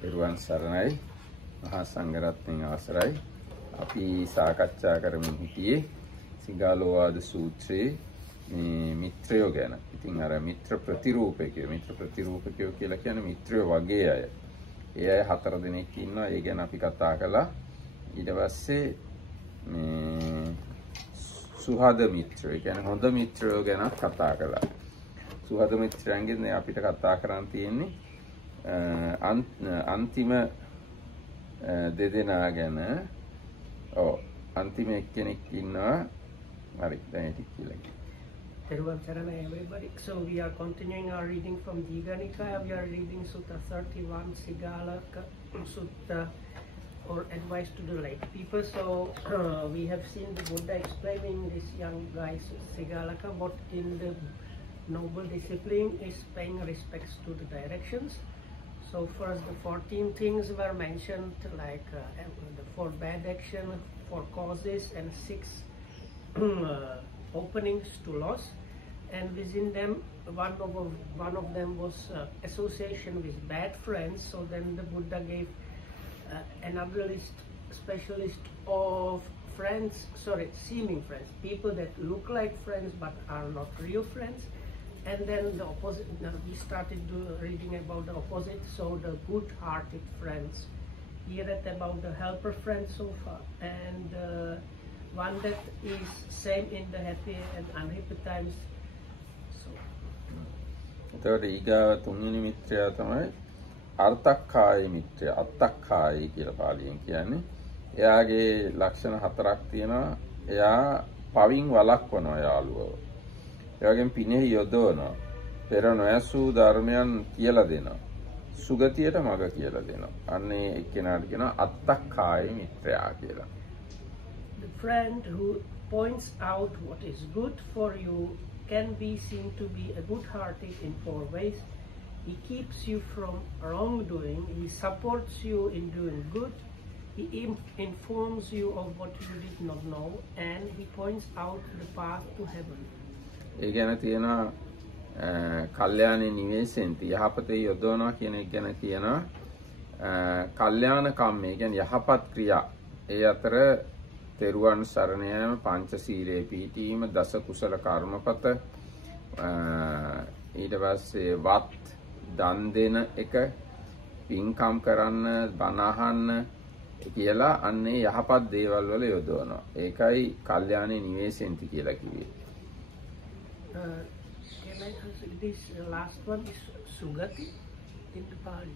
තෙරුවන් සරණයි මහා සංඝරත්නයන් අවසරයි අපි සාකච්ඡා කරමින් හිටියේ සිඟාලෝවාද සූත්‍රයේ මේ මිත්‍රයෝ ගැන. ඉතින් අර මිත්‍ර ප්‍රතිරූපකයෝ කියලා කියන්නේ මිත්‍රයෝ වගේ අය. ඒ අය 4 දෙනෙක් ඉන්නවා. ඒ ගැන අපි කතා කළා. ඊට පස්සේ මේ සුහද මිත්‍රයෝ, ඒ කියන්නේ හොඳ මිත්‍රයෝ ගැන කතා කළා. සුහද මිත්‍රයන්ගෙන් අපිට කතා කරන්න තියෙන්නේ අන්තිම දෙදෙනා ගැන. අන්තිම එක්කෙනෙක් ඉන්නවා. හරි, දැන් ඒක කියලා. Teruvan Saranai everybody. So we are continuing our reading from Digha Nikaya. We are reading Sutta 31, Sigalaka Sutta, or advice to the lay people. So we have seen the Buddha explaining this young guy Sigalaka what in the noble discipline is paying respects to the directions. So first the 14 things were mentioned, like the 4 bad action, 4 causes, and 6 openings to loss. And within them, one of them was association with bad friends. So then the Buddha gave another special list of friends, seeming friends, people that look like friends but are not real friends. And then the opposite, we started reading about the opposite, so the good-hearted friends. Here at about the helper friends so far, and one that is same in the happy and unhappy times. So. එතකොට ඊගාව තුන්වෙනි මිත්‍රයා තමයි අර්ථක්ඛාය මිත්‍රය. අත්තක්ඛාය කියලා පාලියෙන් කියන්නේ. එයාගේ ලක්ෂණ 4ක් තියෙනවා. එයා පවින් වළක්වනවා යාළුවව. ඒ වගේම පිනෙහි යොදවනවා. පෙර නොයසූ ධර්මයන් කියලා දෙනවා. සුගතියට මඟ කියලා දෙනවා. අන්නේ එක්කෙනාට කියනවා අත්තක්ඛාය මිත්‍රයා කියලා. The friend who points out what is good for you can be seen to be a good-hearted in 4 ways. He keeps you from wrongdoing. He supports you in doing good. He informs you of what you did not know, and he points out the path to heaven. ඒ ගැන තියෙනවා කල්යාණ නිවේසෙන්ති යහපතේ යොදවනවා කියන එක ගැන කියනවා කල්යාණ කම්මේ කියන්නේ යහපත් ක්‍රියා. ඒ අතර තෙරුවන් සරණ යාම, පංචශීලයේ පිහිටීම, දස කුසල කර්මපත, ඊට පස්සේ වත් දන් දෙන එක, පින්කම් කරන්න, බණ අහන්න කියලා අන්නේ යහපත් දේවල් වල යොදවනවා. ඒකයි කල්යාණ නිවේසෙන්ති කියලා කිව්වේ. Can I answer this? Last one is Sugati in the Pali.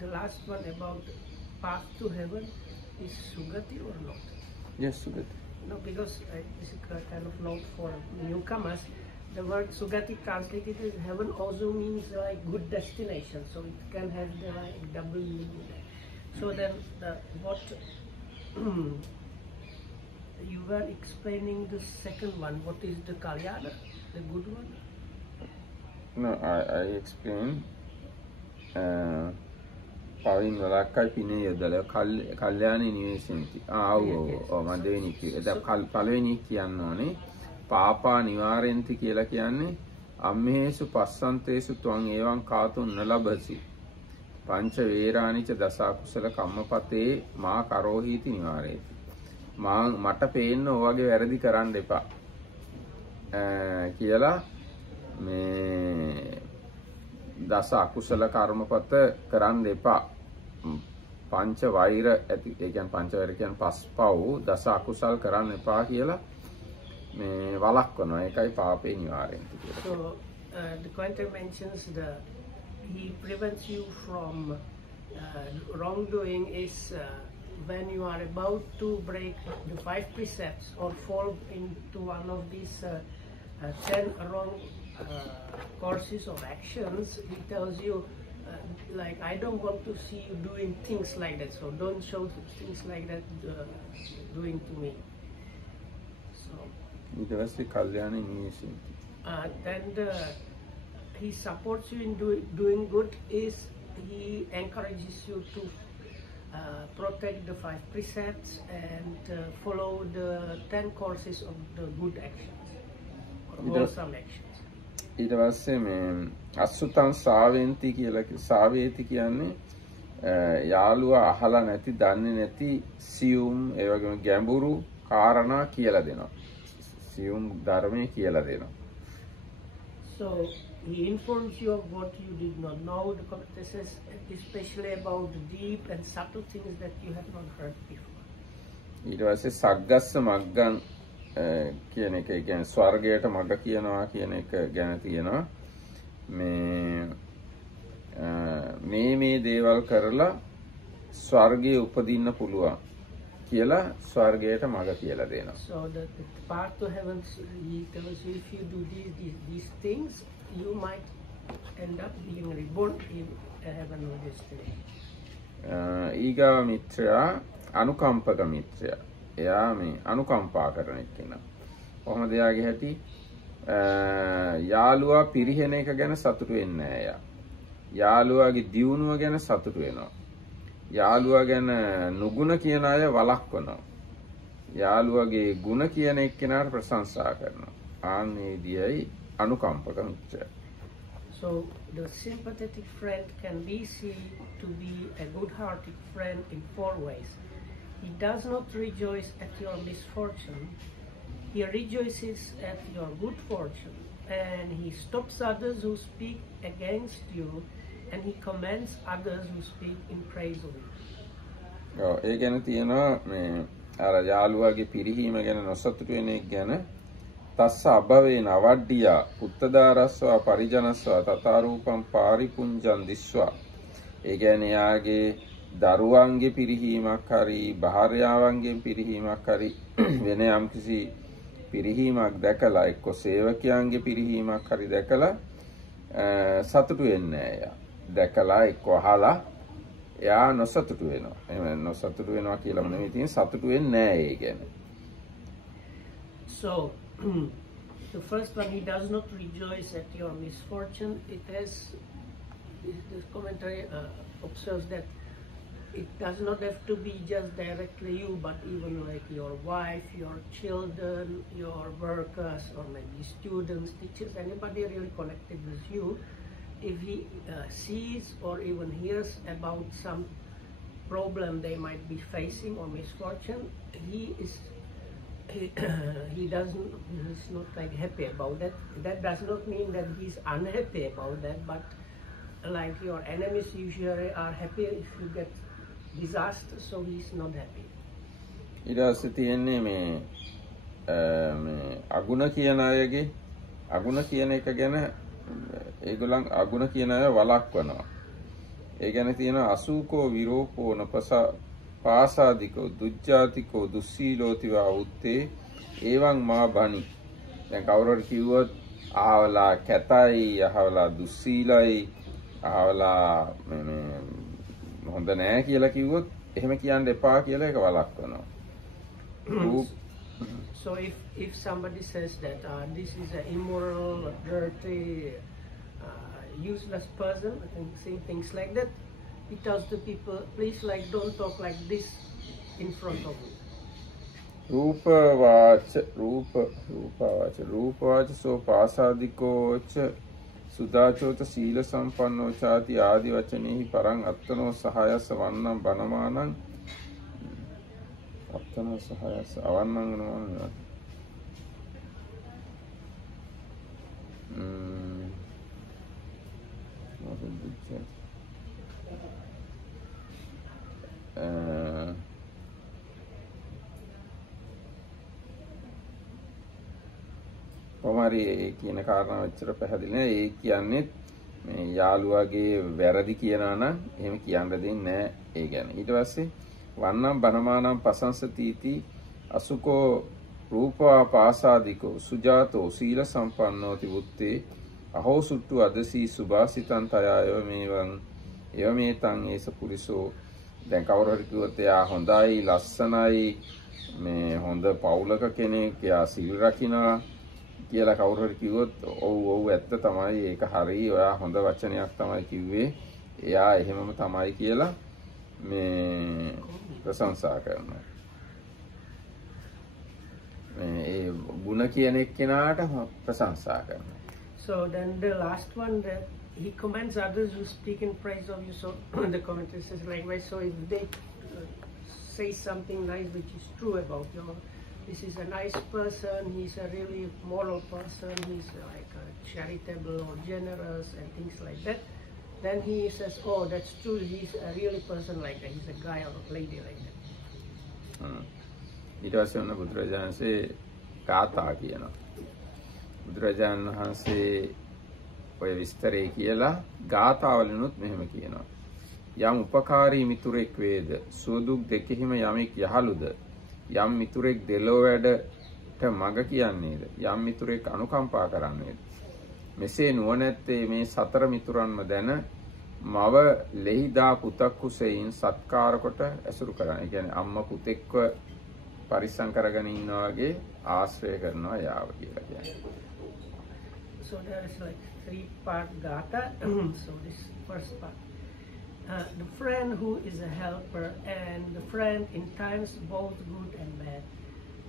The last one about path to heaven is Sugati or not? Yes, Sugati. No, because this is a kind of note for newcomers. The word Sugati translated as heaven also means like good destination, so it can have the double meaning. So then, what you were explaining the second one. What is the Kalyana, the good one? No, I explained. පවින් වලක්කයි පිනේ යොදලා කල්යාණ නිවේසෙන්ති. මම දෙවෙනි කිව්වේ. පළවෙනි කියන්න ඕනේ පාපා නිවාරෙන්ති කියලා කියන්නේ අම්මේසු පස්සන්තේසු ත්වං ඒවං කාතුන් නලබසි. පංච වේරානිච දස කුසල කම්මපතේ මා කරෝහීති නිවාරේති. මට පේන්න ඔය වගේ වැරදි කරන්න එපා කියලා මේ දස අකුසල කර්මපත කරන්න එපා. පංච වෛර ඇති, ඒ කියන්නේ පංච වෛර කියන්නේ පස්පව් දස අකුසල් කරන්න එපා කියලා මේ වළක්වනවා. ඒකයි පාපේ නිවාරෙන්ති කියලා. So the commentator mentions he prevents you from wrongdoing is when you are about to break the 5 precepts or fall into one of these 10 wrong courses of actions. He tells you like, I don't want to see you doing things like that, so don't show things like that doing to me. So then he supports you in doing good is he encourages you to protect the 5 precepts and follow the 10 courses of the good actions or wholesome actions. ඊට පස්සේ මේ අසුතං සාවෙන්ති කියලා සාවේති කියන්නේ යාළුවා අහලා නැති දන්නේ නැති සියුම් ඒ වගේම ගැඹුරු කාරණා කියලා දෙනවා. සියුම් ධර්මයේ කියලා දෙනවා. So he informs you of what you did not know. This is especially about the deep and subtle things that you have not heard before. ඊට පස්සේ සග්ගස්ස මග්ගං කියන එක කියන්නේ ස්වර්ගයට මඟ කියනවා කියන එක ගැන තියෙනවා. මේ දේවල් කරලා ස්වර්ගයේ උපදින්න පුළුවන් කියලා ස්වර්ගයට මඟ කියලා දෙනවා. So the path to heaven, he tells you if you do these things, you might end up being reborn in heaven or destiny. ඊගාව මිත්‍රයා අනුකම්පක මිත්‍රයා. එයා මේ අනුකම්පා කරන එක්කෙනා. කොහොමද එයාගේ හැටි? යාළුවා පිරිහෙන එක ගැන සතුටු වෙන්නේ නැහැ එයා. යාළුවාගේ දියුණුව ගැන සතුටු වෙනවා. යාළුවා ගැන නුගුණ කියන අය වළක්වනවා. යාළුවාගේ ගුණ කියන එක්කෙනාට ප්‍රශංසා කරනවා. ආන්නේ විදියයි අනුකම්පක මිත්‍රයා. So the sympathetic friend can be seen to be a good-hearted friend in 4 ways. He does not rejoice at your misfortune. He rejoices at your good fortune. And he stops others who speak against you. And he commends others who speak in praise of you. ඒ ගැන තියෙනවා මේ අර යාළුවාගේ පිරිහීම ගැන නොසතුටු වෙන එක ගැන තස්ස අභවේන අවඩ්ඩියා උත්තදාරස්වා පරිජනස්වා තථාරූපම් පාරිපුංජං දිස්වා. ඒ කියන්නේ යාගේ දරුවන්ගේ පිරිහීමක් හරි භාර්යාවන්ගේ පිරිහීමක් හරි වෙන යම්කිසි පිරිහීමක් දැකලා එක්ක සේවකයන්ගේ පිරිහීමක් හරි දැකලා සතුටු වෙන්නේ නැහැ යා. දැකලා එක්ක අහලා එයා නොසතුටු වෙනවා. එහෙම නොසතුටු වෙනවා කියලාම නෙවෙයි තියෙන්නේ සතුටු වෙන්නේ නැහැ ඒ කියන්නේ. So the first one, he does not rejoice at your misfortune. This commentary observes that it does not have to be just directly you, but even like your wife, your children, your workers, or maybe students, teachers, anybody really connected with you. If he sees or even hears about some problem they might be facing or misfortune, he's not like happy about that. That does not mean that he's unhappy about that, but like your enemies usually are happy if you get disaster, so he's not happy. ඊට පස්සේ තියෙන්නේ මේ අගුණ කියන අයගේ අගුණ කියන එක ගැන ඒගොල්ලන් අගුණ කියන අය වළක්වනවා. ඒ ගැන තියෙන අසූකෝ විරෝපෝ නපසා පාසාදිකෝ දුජ්ජාතිකෝ දුස්සීලෝතිවා උත්තේ එවං මා බණි. දැන් කවුරු හරි කිව්වොත් අහවලා කැතයි, අහවලා දුස්සීලයි, අහවලා හොඳ නැහැ කියලා කිව්වොත් එහෙම කියන්න එපා කියලා ඒක වළක්වනවා. So if somebody says that this is an immoral, dirty, useless person, and saying things like that, he tells the people, please like don't talk like this in front of me. රූපවාච සෝ පාසාදිකෝච සුදාචෝත සීල සම්පන්නෝ චාති ආදි වචනේහි පරං අත්තනෝ සහයස වන්නම් බනමානං අත්තනෝ සහයස අවන්නං නෝන කොහොමරි ඒ කියන කාරණාව එච්චර පැහැදිලි නෑ. ඒ කියන්නේ මේ යාළුවාගේ වැරදි කියනවා නම් එහෙම කියන්න දෙන්නේ නෑ ඒ ගැන. ඊට පස්සේ වන්නම් බනමානම් පසංසතිති අසුකෝ රූපා පාසාදිකෝ සුජාතෝ සීල සම්පන්නෝති වුත්තේ අහෝ සුට්ටු අදසී සුභාසිතං තයයව මේවං එව මේතං ඒස පුරිසෝ. දැන් කවුරු හරි කිව්වොත් එයා හොඳයි ලස්සනයි මේ හොඳ පවුලක කෙනෙක් එයා සීල් රකින්නවා කියලා කවුරු හරි කිව්වොත් ඔව් ඇත්ත තමයි ඒක හරි ඔයා හොඳ වචනයක් තමයි කිව්වේ එයා එහෙමම තමයි කියලා මේ ප්‍රශංසා කරනවා. මේ ඒ ගුණ කියන එක්කෙනාට ප්‍රශංසා කරනවා. So then the last one, he commends others who speak in praise of you. So the commentary says likewise. So if they say something nice which is true about you, this is a nice person, he's a really moral person, he's like charitable or generous and things like that, then he says, oh, that's true, he's a really person like that, he's a guy or a lady like that. ඊට පස්සේ ඔන්න බුදුරජාණන්සේ ගාථා කියනවා. බුදුරජාණන් වහන්සේ ඔය විස්තරේ කියලා ගාථාවලිනුත් මෙහෙම කියනවා. යම් උපකාරී මිතුරෙක් වේද, සුවදුක් දෙකෙහිම යමෙක් යහළුද, යම් මිතුරෙක් දෙලොව වැඩට මඟ කියන්නේද, යම් මිතුරෙක් අනුකම්පා කරන්නේද. මෙසේ නුවණැත්තේ මේ සතර මිතුරන්ම දැන මව ලෙහිදා පුතක් කුසෙයින් සත්කාර කොට ඇසුරු කරන. ඒ කියන්නේ අම්මා පුතෙක්ව පරිස්සම් කරගෙන ඉන්නා වගේ ආශ්‍රය කරනවා යාව කියලා කියන්නේ. So there is like 3-part gatha. So this first part. The friend who is a helper and the friend in times both good and bad.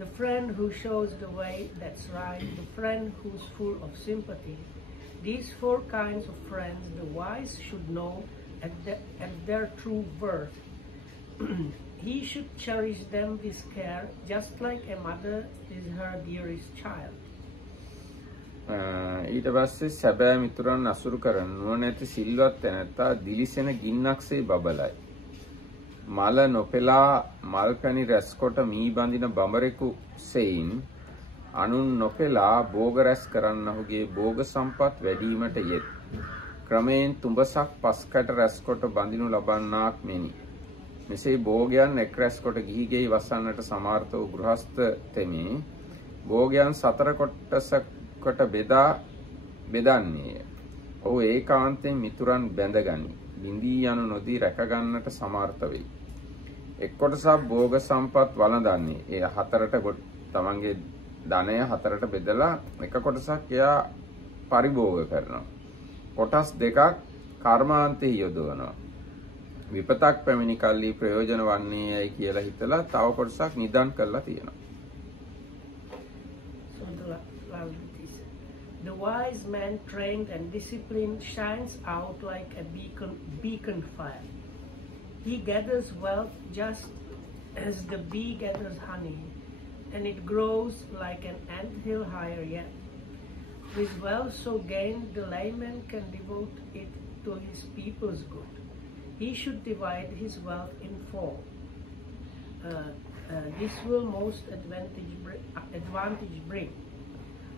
The friend who shows the way that's right. The friend who's full of sympathy. These 4 kinds of friends the wise should know at their true worth. He should cherish them with care, just like a mother is her dearest child. ඊට පස්සේ සැබෑ මිතුරන් අසුරු කරන නුවණැති සිල්වත් තැනැත්තා දිලිසෙන ගින්නක්සේ බබලයි. මල නොපෙලා මල්පැණි රැස්කොට මී බඳින බඹරෙකු සෙයින් අනුන් නොපෙලා භෝග රැස් කරන්නහුගේ භෝග සම්පත් වැඩිවීමට යෙත්. ක්‍රමයෙන් තුඹසක් පස්කට රැස්කොට බඳිනු ලබන්නාක් මෙනි. මෙසේ භෝගයන් එක් රැස්කොට ගිහිගෙයි වසන්නට සමර්ථ වූ ගෘහස්ත තෙමේ භෝගයන් 4 කොටසකට බෙදන්නේය. ඔහු ඒකාන්තයෙන් මිතුරන් බැඳගනි. බිඳී යනු නොදී රැක ගන්නට සමර්ථ වෙයි. එක් කොටසක් භෝග සම්පත් වළඳන්නේ. ඒ 4ට තමන්ගේ ධනය 4ට බෙදලා එක කොටසක් එයා පරිභෝග කරනවා. කොටස් දෙකක් කර්මාන්තේ යොදවනවා. විපතක් පැමිණි කල්ලි ප්‍රයෝජන වන්නේයි කියලා හිතලා තව කොටසක් නිදන් කරලා තියෙනවා. The wise man trained and disciplined shines out like a beacon fire. He gathers wealth just as the bee gathers honey, and it grows like an anthill higher yet. With wealth so gained, the layman can devote it to his people's good. He should divide his wealth in 4. This will most advantage bring.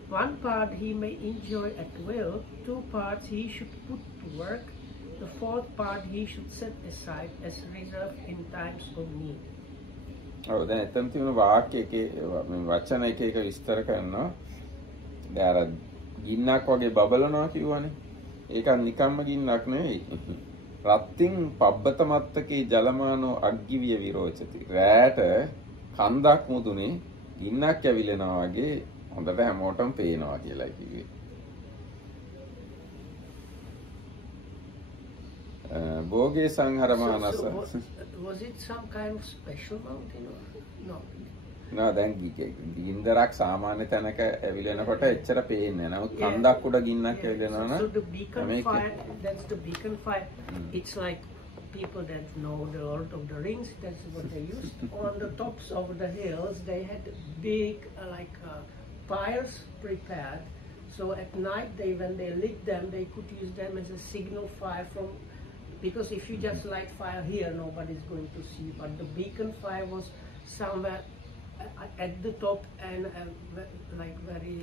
1 part he may enjoy at will, 2 parts he should put to work, the 4th part he should set aside as reserve in times of need. ඔව් දැන් එතන තියෙන වාක්‍යයේ මේ වචන එක එක විස්තර කරනවා. දැන් අර ගින්නක් වගේ බබලනවා කියවනේ. ඒක නිකම්ම ගින්නක් නෙවෙයි. රත්තින් පබ්බත මත්තකේ ජලමානෝ අග්ගිවිය විරෝචති. රැට කන්දක් මුදුනේ ගින්නක් ඇවිලෙනවා වගේ හොඳට හැමෝටම පේනවා කියලා කිව්වේ. භෝගේ සංහර මානස. Was it some kind of special mountain or no? නෑ දැන් ගින්දරක් සාමාන්‍ය තැනක ඇවිලෙනකොට එච්චර පේන්නේ නැහැ. නමුත් කන්දක් උඩ ගින්නක් ඇවිලෙනවා නම් so the beacon fire, that's the beacon fire. It's like people that know the Lord of the Rings, that's what they used. On the tops of the hills they had big fires prepared, so at night when they lit them they could use them as a signal fire from, because if you just light fire here nobody's going to see, but the beacon fire was somewhere at the top and like very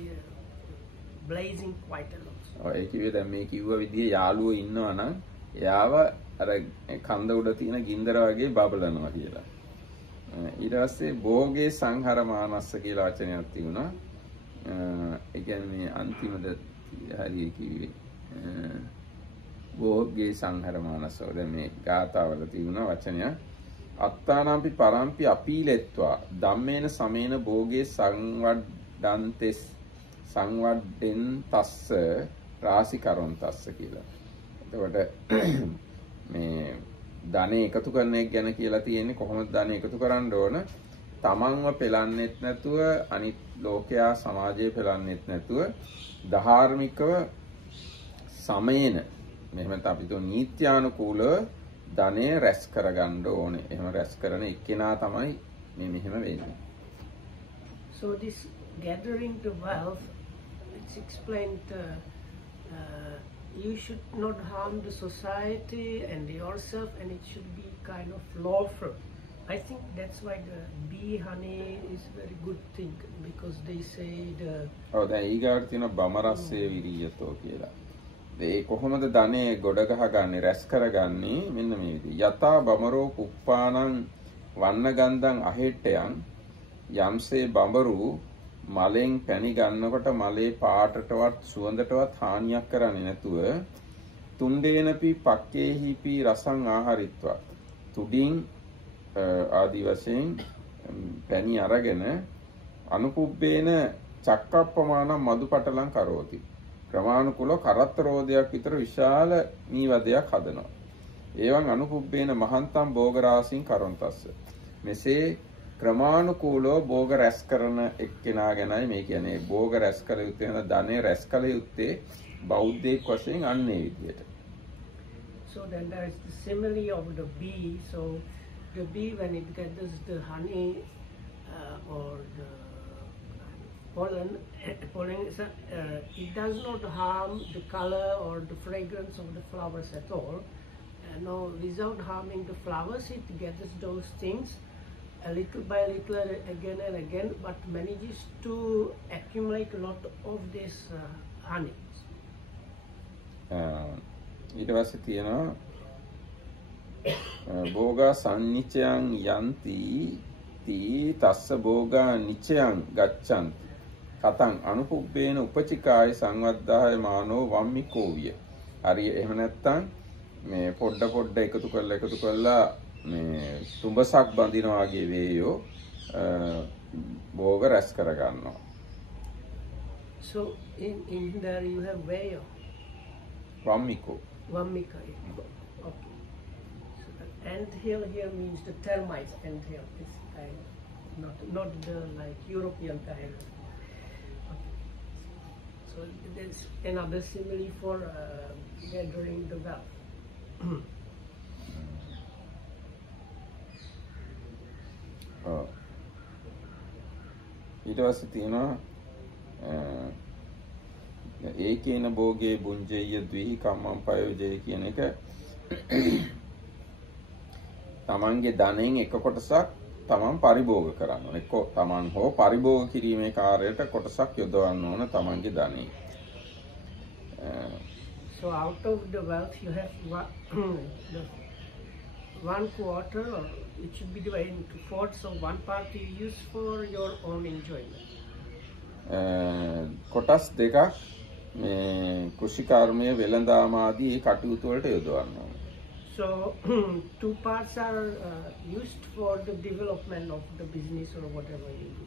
blazing quite a lot. ඔය කිව්වේ දැන් මේ කිව්ව විදිහේ යාළුවෝ ඉන්නවා නම් එයාව අර කන්ද උඩ තියෙන ගින්දර වගේ බබලනවා කියලා. ඊට පස්සේ භෝගේ සංහර මානස්ස කියලා වචනයක් තිබුණා. ඒ කියන්නේ අන්තිමද හරිය කිව්වේ භෝගේ සංහර මානස්ස. දැන් මේ ගාථාවල තිබුණා වචනයක්. අත්තානම්පි පරම්පි අපීලෙත්වා ධම්මේන සමේන භෝගේ සංවඩ්ඩෙන් තස්ස රාසි කරොන් තස්ස කියලා. එතකොට මේ ධනෙ එකතු කරන එක ගැන කියලා තියෙන්නේ කොහොමද ධනෙ එකතු කරන්න ඕන? තමන්ව පෙලන්නෙත් නැතුව අනිත් ලෝකයා සමාජය පෙලන්නෙත් නැතුව ධාර්මිකව සමේන මෙහෙම අපි તો නීත්‍යානුකූලව ධනෙ රැස් කරගන්න ඕනේ. එහෙම රැස් කරන එක්කෙනා තමයි මේ මෙහෙම වෙන්නේ. So this gathering the wealth, it's explained you should not harm the society and yourself, and it should be kind of lawful. I think that's why the bee honey is very good thing, because they say the දැන් ඊගාට තියෙන බමරස්සේ විරියතෝ කියලා. ඒ කොහොමද ධනෙ ගොඩ ගහගන්නේ රැස් කරගන්නේ මෙන්න මේ විදිහ. යතා බමරෝ කුප්පානං වන්න ගන්ධං අහෙට්ටයන් යම්සේ බඹරු මලෙන් පැණි ගන්නකොට මලේ පාටටවත් සුවඳටවත් හානියක් කරන්නේ නැතුව තුණ්ඩේනපි පක්කේහිපි රසං ආහාරිත්වා තුඩින් ආදි වශයෙන් පැණි අරගෙන අනුකුබ්බේන චක්කප්පමාන මදුපටලං කරෝති. ක්‍රමානුකූලව කරත්ත රෝදයක් විතර විශාල නීවදයක් හදනවා. ඒවන් අනුකුබ්බේන මහන්තම් භෝගරාසින් කරොන්තස්ස. මෙසේ ක්‍රමානුකූලව භෝග රැස් කරන එක්කෙනා ගැනයි මේ කියන්නේ. භෝග රැස් කළ යුත්තේ නැත්නම් ධනෙ රැස් කළ යුත්තේ බෞද්ධයෙක් වශයෙන් අන්නේ විදියට. So then there is the simile of the bee. So the bee, when it gathers the honey or the pollen it does not harm the color or the fragrance of the flowers at all. No, without harming the flowers, it gathers those things a little by little, again and again, but manages to accumulate a lot of this honey. ඊට පස්සේ තියෙනවා භෝගා සංනිච්ඡයන් යන්ති තී තස්ස භෝගා නිච්ඡයන් ගච්ඡන්ති කතං අනුකුබ්බේන උපචිකාය සංවද්දාය මානෝ වම්මිකෝවිය. හරිය එහෙම නැත්තම් මේ පොඩ එකතු කරලා මේ තුඹසක් බඳිනවා වගේ වේයෝ භෝග රැස් කර ගන්නවා. So in there you have wayo. Vammiko. Vammika. Okay. So the anthill here means the termites anthill. It's kind of not the like European kind. Okay. So there's another simile for gathering the wealth. ඊට පස්සේ තියෙනවා ඒකේන භෝගේ බුංජේය ද්විහි කම්මං පයෝජේ කියන එක තමන්ගේ ධනෙන් එක කොටසක් තමන් පරිභෝග කරන්න ඕන. එක්ක තමන් හෝ පරිභෝග කිරීමේ කාර්යයට කොටසක් යොදවන්න ඕන තමන්ගේ ධනෙ. So out of the wealth you have one quarter, or it should be divided into fourths. So one part you use for your own enjoyment. කොටස් දෙකක් මේ කෘෂිකර්මයේ වෙළඳාම ආදී කටයුතු වලට යොදවන්න ඕන. So 2 parts are used for the development of the business or whatever you do.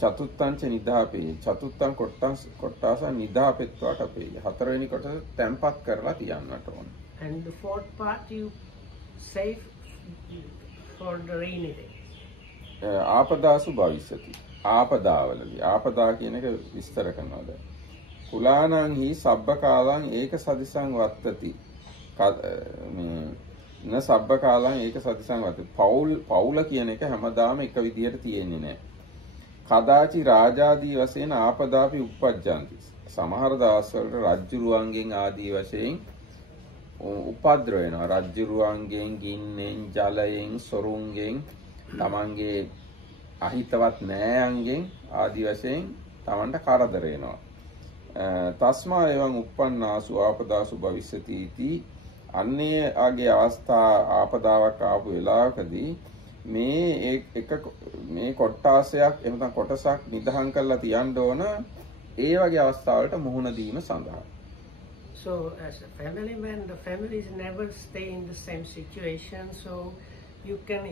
චතුත්තංච නිදාපේ චතුත්තං කොට්ටාස නිදාපෙත්වට අපේ හතරවෙනි කොටස තැම්පත් කරලා තියන්නට ඕන. And the fourth part you save for the rainy day. ආපදාසු භවිෂති. ආපදාවලදී ආපදා කියන එක විස්තර කරනවා දැන්. කුලානං හි සබ්බ කාලං ඒක සදිසං වත්තති. න සබ්බ කාලං ඒක සදිසං වත්තති. පෞල කියන එක හැමදාම එක විදියට තියෙන්නේ නැහැ. කදාචි රාජාදී වශයෙන් ආපදාපි උප්පජ්ජන්ති. සමහර දවස්වලට රජ්ජුරුවන්ගෙන් ආදී වශයෙන් උපද්‍ර වෙනවා. රජ්ජුරුවන්ගෙන් ගින්නෙන් ජලයෙන් සොරුන්ගෙන් තමන්ගේ අහිතවත් නෑයන්ගෙන් ආදී වශයෙන් තමන්ට කරදර වෙනවා. තස්මා එවං උප්පන්නාසු ආපදාසු භවිෂ්‍යති इति අන්නේ ආගේ අවස්ථා ආපදාවක් ආපු වෙලාවකදී මේ කොට්ටාසයක් එහෙම නැත්නම් කොටසක් නිදහම් කරලා තියන්න ඕන ඒ වගේ අවස්ථාවලට මුහුණ දීම සඳහා. So as a family man, the families never stay in the same situation, so you can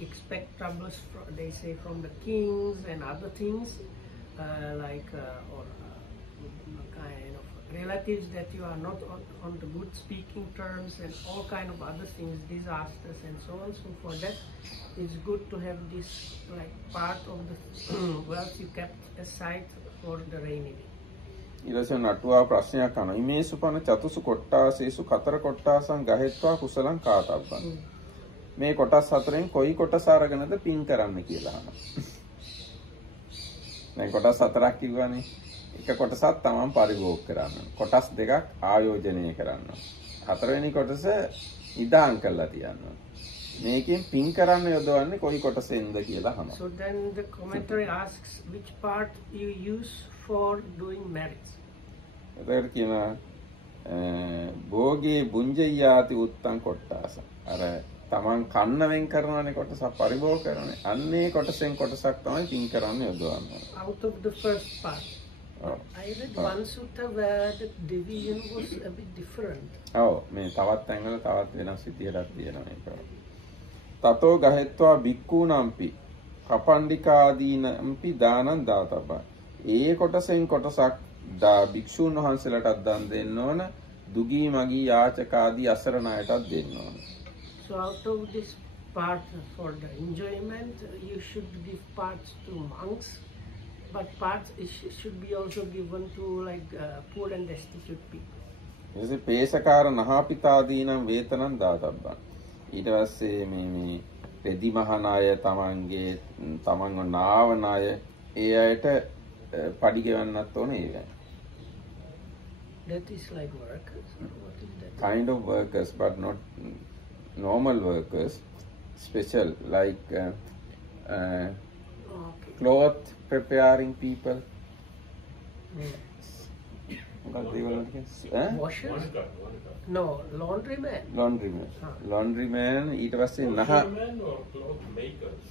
expect troubles they say from the kings and other things or kind of relatives that you are not on the good speaking terms, and all kind of other things, disasters and so on. So for that it's good to have this like part of the wealth you kept aside for the rainy day. ඊළඟ නටුවා ප්‍රශ්නයක් අහනවා. ඉමේසු පන චතුසු කොට්ටාසේසු කතර කොට්ටාසං ගහෙත්වා කුසලං කාතබ්බං. මේ කොටස් හතරෙන් කොයි කොටස අරගෙනද පින් කරන්න කියලා අහනවා. දැන් කොටස් හතරක් කිව්වනේ. එක කොටසක් තමන් පරිභෝග කරන්න. කොටස් දෙකක් ආයෝජනය කරන්න. හතරවෙනි කොටස ඉදාන් කරලා තියන්න. මේකෙන් පින් කරන්න යොදවන්නේ කොයි කොටසෙන්ද කියලා අහනවා. So then the commentary asks which part you use for doing marriage. ඒකට කියනවා භෝගේ බුඤ්ජයාති උත්තං කොට්ටාස. අර තමන් කන්න වෙන් කරනවානේ කොටස පරිභෝග කරනවානේ. අන්නේ කොටසෙන් කොටසක් තමයි පින් කරන්න යොදවන්නේ. Out of the first part. I read one sutta where the division was a bit different. ඔව් මේ තවත් තැන්වල තවත් වෙනස් විදියටක් තියෙනවා මේක. තතෝ ගහෙත්වා බික්කූනම්පි කපණ්ඩිකාදීනම්පි දානං දාතබ්බා. ඒ කොටසෙන් කොටසක් භික්ෂූන් වහන්සේලාටත් දන් දෙන්න ඕන. දුගී මගී යාචකාදී අසරණ අයටත් දෙන්න ඕන. So out of this part for the enjoyment, you should give parts to monks, but parts should be also given to like poor and destitute people. එසේ පේසකාර නහාපිතාදීනම් වේතනං දාතබ්බා. ඊට පස්සේ මේ රෙදි මහන අය තමන්ව නාවන අය ඒ අයට පඩි ගෙවන්නත් ඕනේ ඒක. That is like workers. What is that? Kind of workers, but not normal workers. Special like cloth preparing people. What they call it? Washers? No, laundryman. Laundryman. Laundryman. ඊට පස්සේ නහ. Laundryman or cloth makers?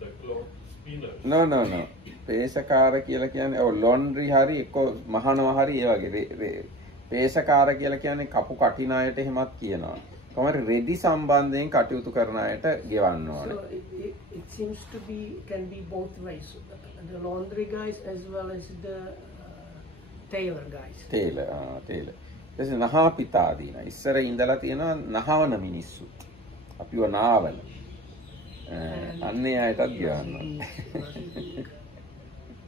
The cloth spinners. No. පේසකාර කියලා කියන්නේ ඔව් laundry හරි එක්ක මහනවා හරි ඒ වගේ. පේසකාර කියලා කියන්නේ කපු කටින අයට එහෙමත් කියනවා. කොහොමද රෙදි සම්බන්ධයෙන් කටයුතු කරන අයට ගෙවන්න ඕනේ. So it seems to be can be both ways. The laundry guys as well as the tailor guys. Tailor. එතන නහාපිතා දින. ඉස්සර ඉඳලා තියෙනවා නහවන මිනිස්සු. අපිව නාවන. අන්නේ අයටත් ගෙවන්න.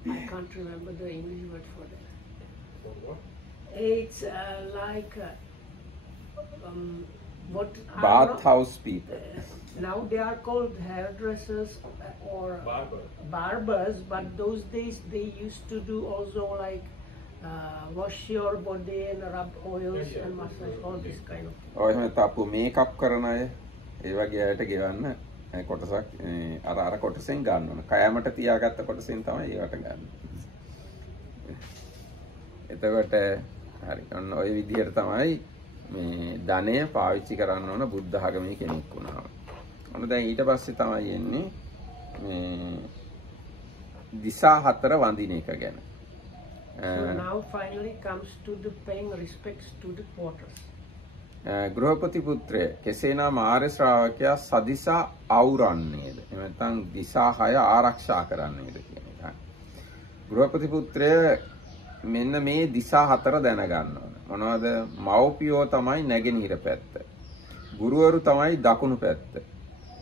I can't remember the English word for that. It's like what bathhouse people. Now they are called hairdressers or barbers, but those days they used to do also like wash your body and rub oils and massage, all this kind of thing. ඔය එහෙම තාපු makeup කරන අය ඒ වගේ අයට ගෙවන්න කොටසක් අර කොටසෙන් ගන්න ඕන. කයමට තියාගත්ත කොටසෙන් තමයි ඒවට ගන්න. එතකොට හරි. ඔන්න ওই විදිහට තමයි මේ ධනය පාවිච්චි කරන්න ඕන බුද්ධ ආගමේ කෙනෙක් වුණාම. ඔන්න දැන් ඊට පස්සේ තමයි එන්නේ මේ දිසා හතර වඳින එක ගැන. So now finally comes to the paying respects to the quarters. ගෘහපති පුත්‍රය කෙසේනම් ආර්ය ශ්‍රාවකයා සදිසා අවුරන්නේද? එහෙම නැත්නම් දිසා 6 ආරක්ෂා කරන්නේද කියන එක. ගෘහපති පුත්‍රය මෙන්න මේ දිසා 4 දැනගන්න ඕන. මොනවද? මව්පියෝ තමයි නැගෙනහිර පැත්ත. ගුරුවරු තමයි දකුණු පැත්ත.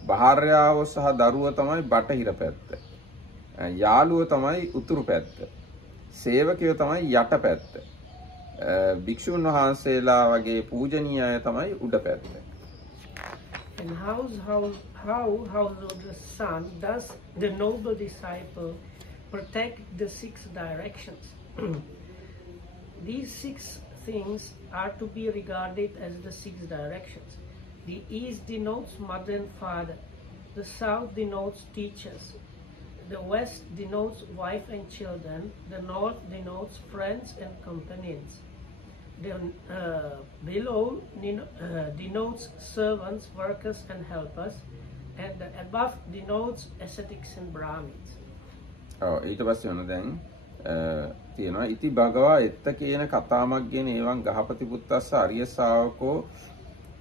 භාර්යාව සහ දරුවෝ තමයි බටහිර පැත්ත. යාළුවෝ තමයි උතුරු පැත්ත. සේවකයෝ තමයි යට පැත්ත. භික්ෂුන් වහන්සේලා වගේ පූජනීය අය තමයි උඩ පැත්ත. And how the son does the noble disciple protect the 6 directions? These 6 things are to be regarded as the 6 directions. The east denotes mother and father. The south denotes teachers. The west denotes wife and children. The north denotes friends and companions. The below denotes servants, workers and helpers. And the above denotes ascetics and brahmins. ඊට පස්සේ ඔන්න දැන් තියෙනවා ඉති භගවා එත්ත කියන කතාවක් ගැන එවන් ගහපති පුත්තස්ස අරිය ශාවකෝ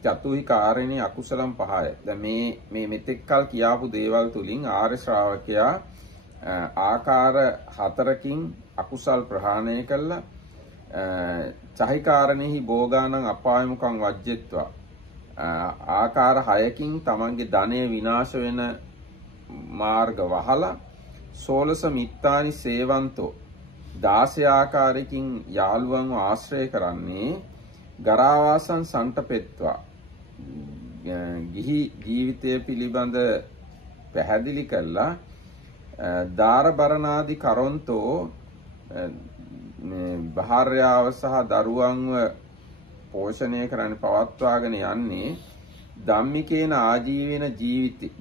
චතුහි කාරණේ අකුසලම් 5යි. දැන් මේ මෙතෙක්කල් කියාපු දේවල් තුලින් ආර්ය ශ්‍රාවකයා ආකාර 4කින් අකුසල් ප්‍රහාණය කළා. චහිකාරණෙහි භෝගානං අපායමුකං වජ්ජෙත්වා ආකාර 6කින් තමන්ගේ ධනය විනාශ වෙන මාර්ග වහලා සෝලස මිත්තානි සේවන්තෝ 16 ආකාරයකින් යාළුවන්ව ආශ්‍රය කරන්නේ ගරාවාසන් සන්ටපෙත්වා ගිහි ජීවිතය පිළිබඳ පැහැදිලි කළා දාරබරණාදි කරොන්තෝ භාර්යාව සහ දරුවන්ව පෝෂණය කරන්න පවත්වාගෙන යන්නේ ධම්මිකේන ආජීවන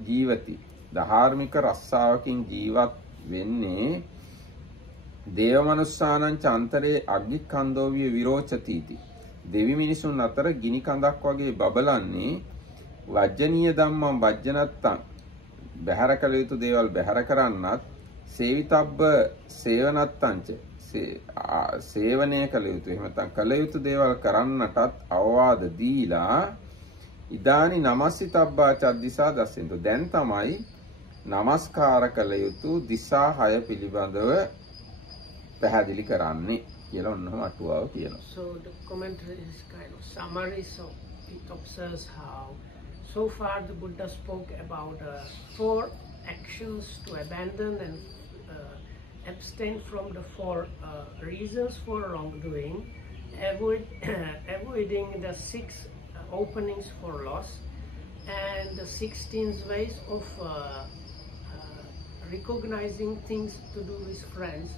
ජීවති ධාර්මික රස්සාවකින් ජීවත් වෙන්නේ දේවමනුස්සානං චන්තරේ අග්නිකන්දෝවිය විරෝචතිති දෙවි මිනිසුන් අතර ගිනි කඳක් වගේ බබලන්නේ වජ්ජනීය ධම්මං වජ්ජනත්තං බහැර කළ යුතු දේවල් බහැර කරන්නත් සේවිතබ්බ සේවනත්තංච සේවනය කළ යුතු එහෙම නැත්නම් කළ යුතු දේවල් කරන්නටත් අවවාද දීලා ඉදානි නමස්සිතබ්බා චද්දිසා දස්සෙන්තු දැන් තමයි නමස්කාර කළ යුතු දිසා 6 පිළිබඳව පැහැදිලි කරන්නේ කියලා ඔන්නම අටුවාව කියනවා. So the commentary is kind of summary, so it observes how so far the Buddha spoke about 4 actions to abandon and abstain from the 4 reasons for wrongdoing, avoiding the 6 openings for loss, and the 16 ways of recognizing things to do with friends.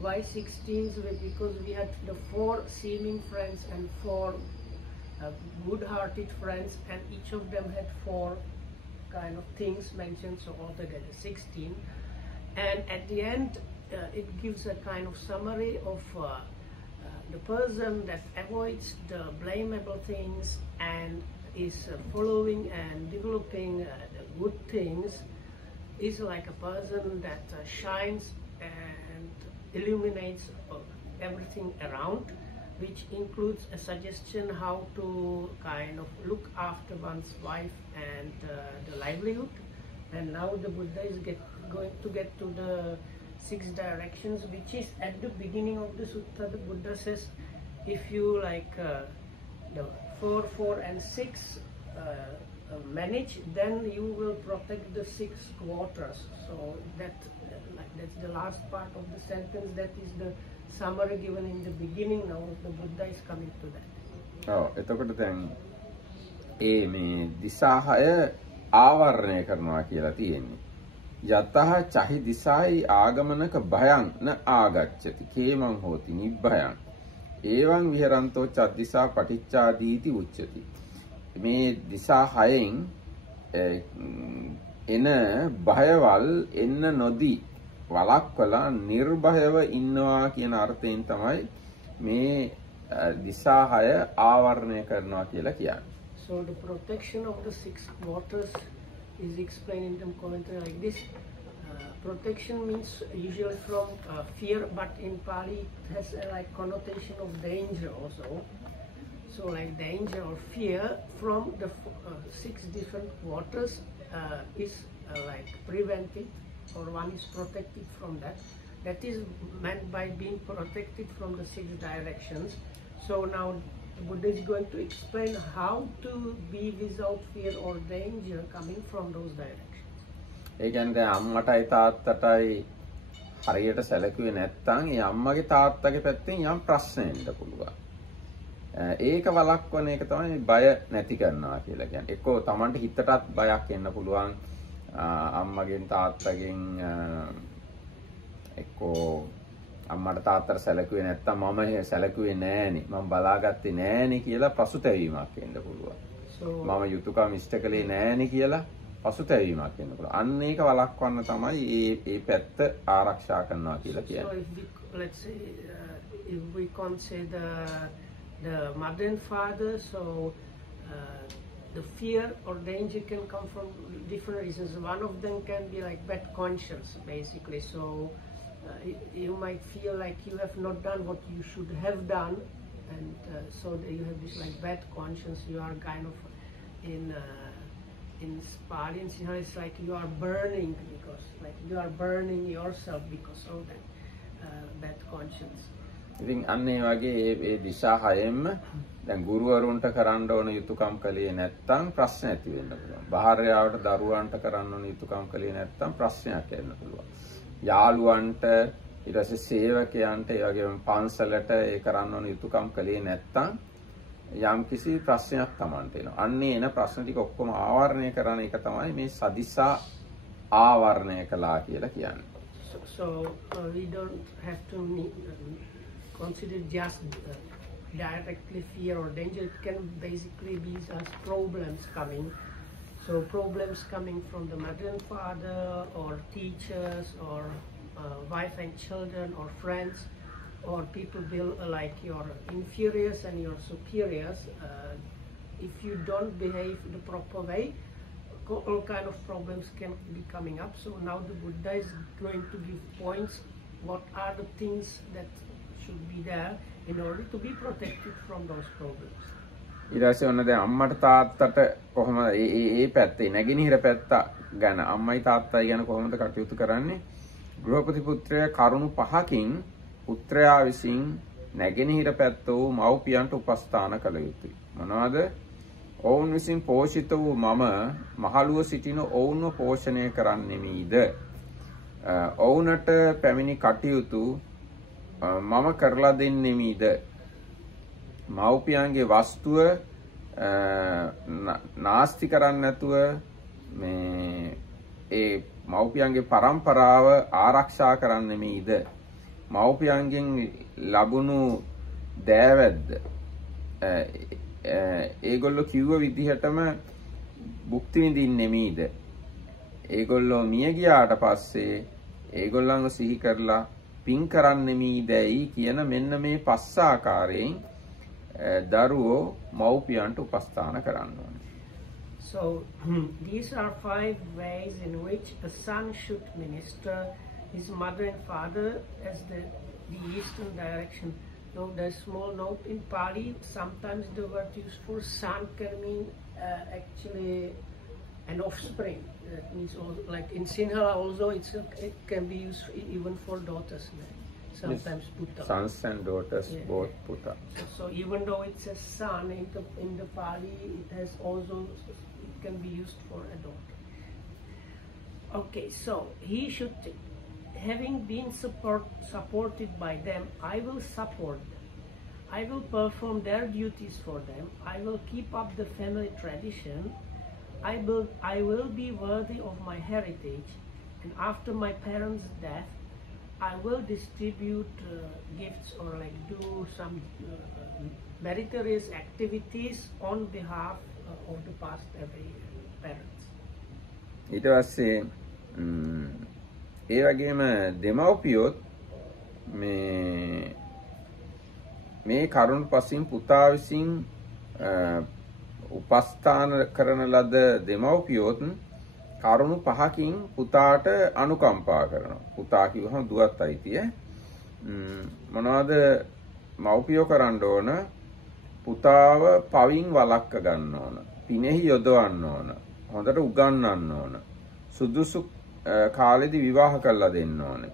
Why 16? Because we had the 4 seeming friends and 4 good-hearted friends, and each of them had 4 kind of things mentioned, so altogether 16. And at the end, it gives a kind of summary of the person that avoids the blamable things and is following and developing the good things is like a person that shines and illuminates everything around, which includes a suggestion how to kind of look after one's wife and the livelihood. And now the Buddha is going to get to the 6 directions, which is at the beginning of the sutta. The Buddha says, if you like the 4, 4 and 6 manage, then you will protect the 6 quarters. So that's the last part of the sentence. That is the summary given in the beginning. Now the Buddha is coming to that. Oh, එතකොට දැන් මේ දිසා 6 ආවරණය කරනවා කියලා තියෙන්නේ. යතහ චහි දිසායි ආගමනක භයං න ආගච්ඡති කේමං හෝති නිබ්බයං එවං විහරන්තෝ චද්දිසා පටිච්චාදීති උච්චති. මේ දිසා 6න් එන භයවල් එන්න නොදී වළක්වලා නිර්භයව ඉන්නවා කියන අර්ථයෙන් තමයි මේ දිසා 6 ආවරණය කරනවා කියලා කියන්නේ. So the protection of the 6 quarters is explained in the commentary like this. Protection means usually from fear, but in Pali it has a like connotation of danger also. So like danger or fear from the 6 different quarters is like prevented, or one is protected from that. That is meant by being protected from the 6 directions. So now the Buddha is going to explain how to be without fear or danger coming from those directions. ඒ කියන්නේ අම්මටයි තාත්තටයි හරියට සැලකුවේ නැත්නම් ඒ අම්මගේ තාත්තගේ පැත්තෙන් යම් ප්‍රශ්න එන්න පුළුවන්. ඒක වළක්වන එක තමයි බය නැති කරනවා කියලා කියන්නේ. එක්කෝ Tamanට හිතටත් බයක් එන්න පුළුවන්. අම්මගෙන් තාත්තගෙන් එක්කෝ අම්මට තාත්තට සැලකුවේ නැත්තම් මම සැලකුවේ නෑනේ මම බලාගත්තේ නෑනේ කියලා පසුතැවීමක් එන්න පුළුවන්. මම යුතුයකම් ඉෂ්ට කළේ නෑනේ කියලා පසුතැවීමක් එන්න පුළුවන්. අන්න ඒක වළක්වන්න තමයි මේ පැත්ත ආරක්ෂා කරනවා කියලා කියන්නේ. So let's say if we consider the mother and father, so the fear or danger can come from different reasons. One of them can be like bad conscience, basically. So you might feel like you have not done what you should have done, and so you have this like bad conscience. You are kind of in Pali and Sinhala, it's like you are burning, because like you are burning yourself because of that bad conscience. ඉතින් අන්න ඒ වගේ මේ දිශා 6ෙම දැන් ගුරුවරුන්ට කරන්න ඕන යුතුයකම් කළේ නැත්නම් ප්‍රශ්න ඇති වෙන්න පුළුවන්. භාර්යාවට දරුවන්ට කරන්න ඕන යුතුයකම් කළේ නැත්නම් ප්‍රශ්නයක් එන්න පුළුවන්. යාළුවන්ට ඊට පස්සේ සේවකයන්ට ඒ වගේම පන්සලට ඒ කරන්න ඕන යුතුයකම් කළේ නැත්නම් යම් කිසි ප්‍රශ්නයක් Tamanට එනවා. අන්නේ එන ප්‍රශ්න ටික ඔක්කොම ආවරණය කරන එක තමයි මේ සදිසා ආවරණය කළා කියලා කියන්නේ. So we don't have to consider just directly fear or danger. It can basically be as problems coming. So problems coming from the mother and father, or teachers, or wife and children, or friends, or people will like your inferiors and your superiors. If you don't behave the proper way, all kind of problems can be coming up. So now the Buddha is going to give points. What are the things that should be there in order to be protected from those problems? ඊට පස්සේ ඔන්න දැන් අම්මට තාත්තට කොහොමද ඒ පැත්තේ නැගිනහිර පැත්ත ගැන අම්මයි තාත්තයි ගැන කොහොමද කටයුතු කරන්නේ? ගෘහපති පුත්‍රයා කරුණු 5කින් පුත්‍රයා විසින් නැගෙනහිර පැත්ත වූ මව්පියන්ට උපස්ථාන කළ යුතුයි. මොනවාද? ඔවුන් විසින් පෝෂිත වූ මම මහලුව සිටින ඔවුන්ව පෝෂණය කරන්නෙමීද? ඔවුන්ට පැමිණි කටයුතු මම කරලා දෙන්නෙමීද? මව්පියන්ගේ වස්තුව නාස්ති කරන්නේ නැතුව මේ ඒ මව්පියන්ගේ පරම්පරාව ආරක්ෂා කරන්නෙමීද? මව්පියන්ගෙන් ලැබුණු දෑවැද්ද ඒගොල්ලෝ කිව්ව විදිහටම භුක්ති විඳින්නෙමීද? ඒගොල්ලෝ මිය ගියාට පස්සේ ඒගොල්ලන්ව සිහි කරලා පින් කරන්නෙමීදයි කියන මෙන්න මේ 5 ආකාරයෙන් දරුවෝ මව්පියන්ට උපස්ථාන කරන්න ඕනේ. So these are 5 ways in which a son should minister his mother and father as the eastern direction. Now there's small note in Pali. Sometimes the word used for son can mean actually an offspring. That means also, like in Sinhala also it can be used even for daughters. Sometimes Puta. Sons and daughters, yeah. Both Puta. So even though it's a son in the Pali, it has also it can be used for a daughter. Okay, so he should, having been supported by them, I will support them. I will perform their duties for them. I will keep up the family tradition. I will be worthy of my heritage. And after my parents' death, I will distribute gifts or like do some meritorious activities on behalf of the past parents. ඊට පස්සේ ඒ වගේම දෙමව්පියොත් මේ කරුණ පසින් පුතා විසින් උපස්ථාන කරන ලද දෙමව්පියොත් කරුණු 5කින් පුතාට අනුකම්පා කරනවා. පුතා කිව්වහම දුවත් අයිතිය. මොනවද මව්පියෝ කරන්න ඕන? පුතාව පවින් වළක්ව ගන්න ඕන. පිනෙහි යොදවන්න ඕන. හොඳට උගන්වන්න ඕන. සුදුසු කාලෙදී විවාහ කරලා දෙන්න ඕනේ.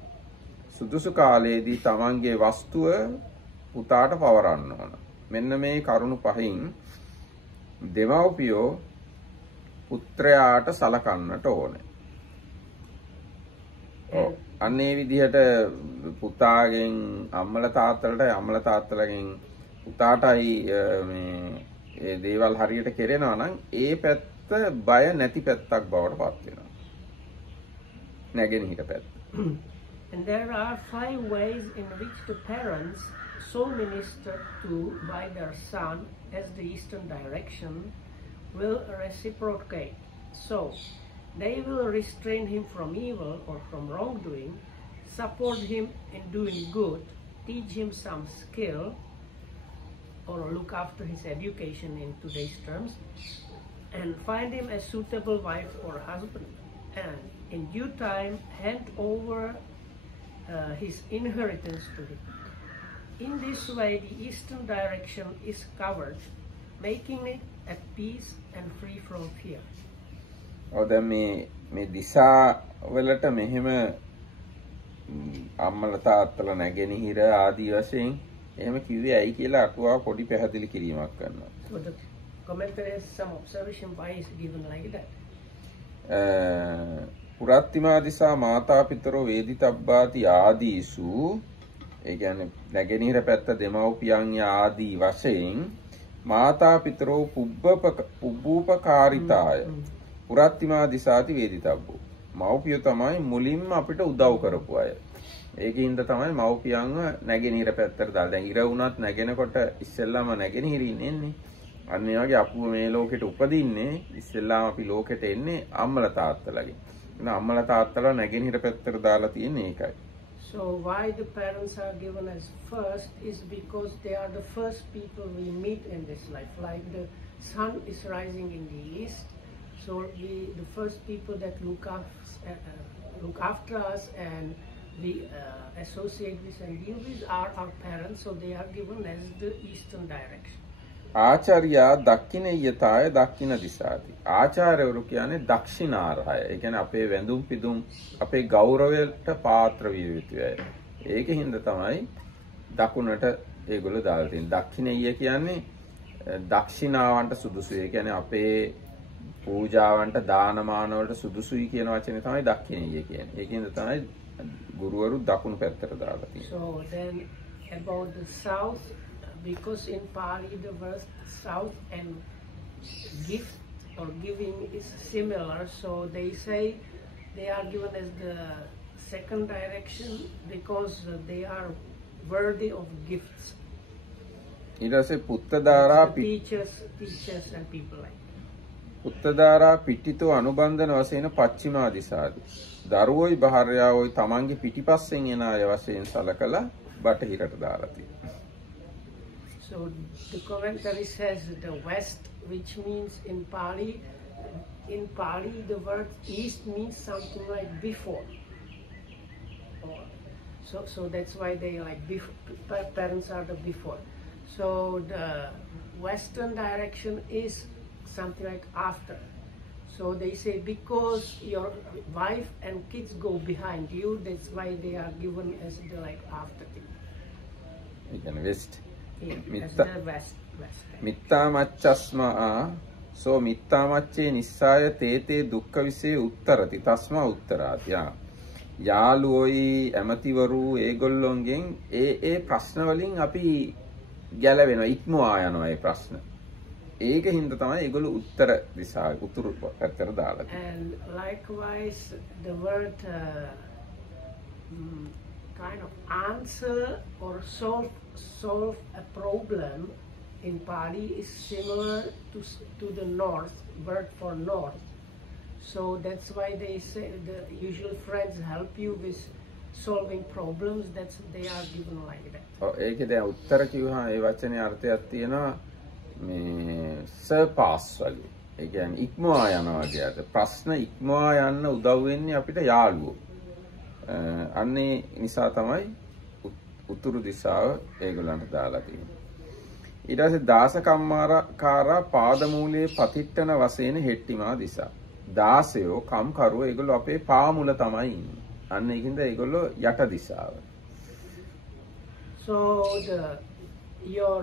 සුදුසු කාලයේදී තමන්ගේ වස්තුව පුතාට පවරන්න ඕන. මෙන්න මේ කරුණු 5න් දෙමව්පියෝ පුත්‍රයාට සලකන්නට ඕනේ. අන්නේ විදිහට පුතාගෙන් අම්මලා තාත්තලටයි අම්මලා තාත්තලාගෙන් පුතාටයි මේ දේවල් හරියට කෙරෙනවා නම් ඒ පැත්ත බය නැති පැත්තක් බවට පත් වෙනවා. නැගෙනහිර පැත්ත. And there are 5 ways in which the parents so minister to by their son as the eastern direction will reciprocate. So they will restrain him from evil or from wrongdoing, support him in doing good, teach him some skill, or look after his education in today's terms, and find him a suitable wife or husband, and in due time hand over his inheritance to him. In this way the eastern direction is covered, making it at peace and free from fear. දැන් මේ දිසා වලට මෙහෙම අම්මලා තාත්තලා නැගෙනහිර ආදී වශයෙන් එහෙම කිව්වේ ඇයි කියලා අටුවා පොඩි පැහැදිලි කිරීමක් කරනවා. So the commentary has some observation why is given like that. පුරත්තිමා දිසා මාතා පිතරෝ වේදිතබ්බාති ආදීසු ඒ කියන්නේ නැගෙනහිර පැත්ත දෙමව්පියන් ආදී වශයෙන් මාතා පිතරෝ පුබ්බූපකාරිතාය පුරත්තිමා දිසාති වේදිතබ්බෝ මව්පියෝ තමයි මුලින්ම අපිට උදව් කරපු අය. ඒකින්ද තමයි මව්පියන්ව නැගෙනහිර පැත්තට දාලා. දැන් ඉර වුණත් නැගෙනකොට ඉස්සෙල්ලාම නැගෙනහිරින් එන්නේ. අන්න ඒ වගේ අපුව මේ ලෝකෙට උපදින්නේ ඉස්සෙල්ලාම අපි ලෝකෙට එන්නේ අම්මලා තාත්තලාගෙන්. එහෙනම් අම්මලා තාත්තලා නැගෙනහිර පැත්තට දාලා තියෙන්නේ ඒකයි. So why the parents are given as first is because they are the first people we meet in this life. Like the sun is rising in the east, so the first people that look after us and we associate with and deal with are our parents. So they are given as the eastern direction. ආචාර්යා දක්ඛිනේයතාය දක්ඛින දිසාති. ආචාර්යවරු කියන්නේ දක්ෂිනාර්හය. ඒ කියන්නේ අපේ වැඳුම් පිදුම් අපේ ගෞරවයට පාත්‍ර විය යුතුය. ඒකෙන්ද තමයි දකුණට ඒගොල්ලෝ දාලා තියෙන්නේ. දක්ඛිනේය කියන්නේ දක්ෂිනාවන්ට සුදුසුයි. ඒ කියන්නේ අපේ පූජාවන්ට දානමාන වලට සුදුසුයි කියන වචනේ තමයි දක්ඛිනේය කියන්නේ. ඒකෙන්ද තමයි ගුරුවරු දකුණු පැත්තට දාලා තියෙන්නේ. So then about the south, because in Pali the word south and gift or giving is similar, so they say they are given as the second direction because they are worthy of gifts. ඊටසේ පුත්තදාරා teachers and people like පුත්තදාරා පිටිතෝ අනුබන්ධන වශයෙන් පච්චිමා දිසාදී. දරුවෝයි භාර්යාවෝයි තමන්ගේ පිටිපස්සෙන් එන අය වශයෙන් සලකලා බටහිරට දාලා තියෙනවා. So the commentary says the west, which means in Pali the word east means something like before. So that's why they like before, parents are the before. So the western direction is something like after. So they say because your wife and kids go behind you, that's why they are given as the like after thing. You can west. මිත්තාමච්චස්මා සෝ මිත්තාමච්චේ නිස්සාය තේතේ දුක්ඛ විසේ උත්තරති තස්මා උත්තරාති. යාළුවෝයි ඇමතිවරු ඒගොල්ලොන්ගෙන් ඒ ප්‍රශ්න වලින් අපි ගැලවෙනවා ඉක්මවා යනවා ඒ ප්‍රශ්න. ඒකින්ද තමයි ඒගොල්ලෝ උත්තර දිශාව උතුරු පැත්තට දාලා තියෙන්නේ. And likewise the word kind of answer or solve a problem in Pali is similar to the north word for north. So that's why they say the usual friends help you with solving problems. That's they are given like that. ඒකේ දැන් උත්තර කිව්වහම ඒ වචනේ අර්ථයක් තියෙනවා මේ සර්පාස් වගේ. ඒ කියන්නේ ඉක්මවා යනවා වගේ. ප්‍රශ්න ඉක්මවා යන්න උදව් වෙන්නේ අපිට යාළුවෝ. අන්නේ නිසා තමයි උතුරු දිශාව ඒගොල්ලන්ට දාලා තියෙන්නේ. ඊට පස්සේ දාසකම්මාරකාරා පාදමූලයේ පතිට්ඨන වශයෙන් හෙට්ටිමා දිසා. දාසයෝ කම්කරුවෝ ඒගොල්ලෝ අපේ පාමුල තමයි ඉන්නේ. අන්න ඒකින්ද ඒගොල්ලෝ යට දිශාව. So your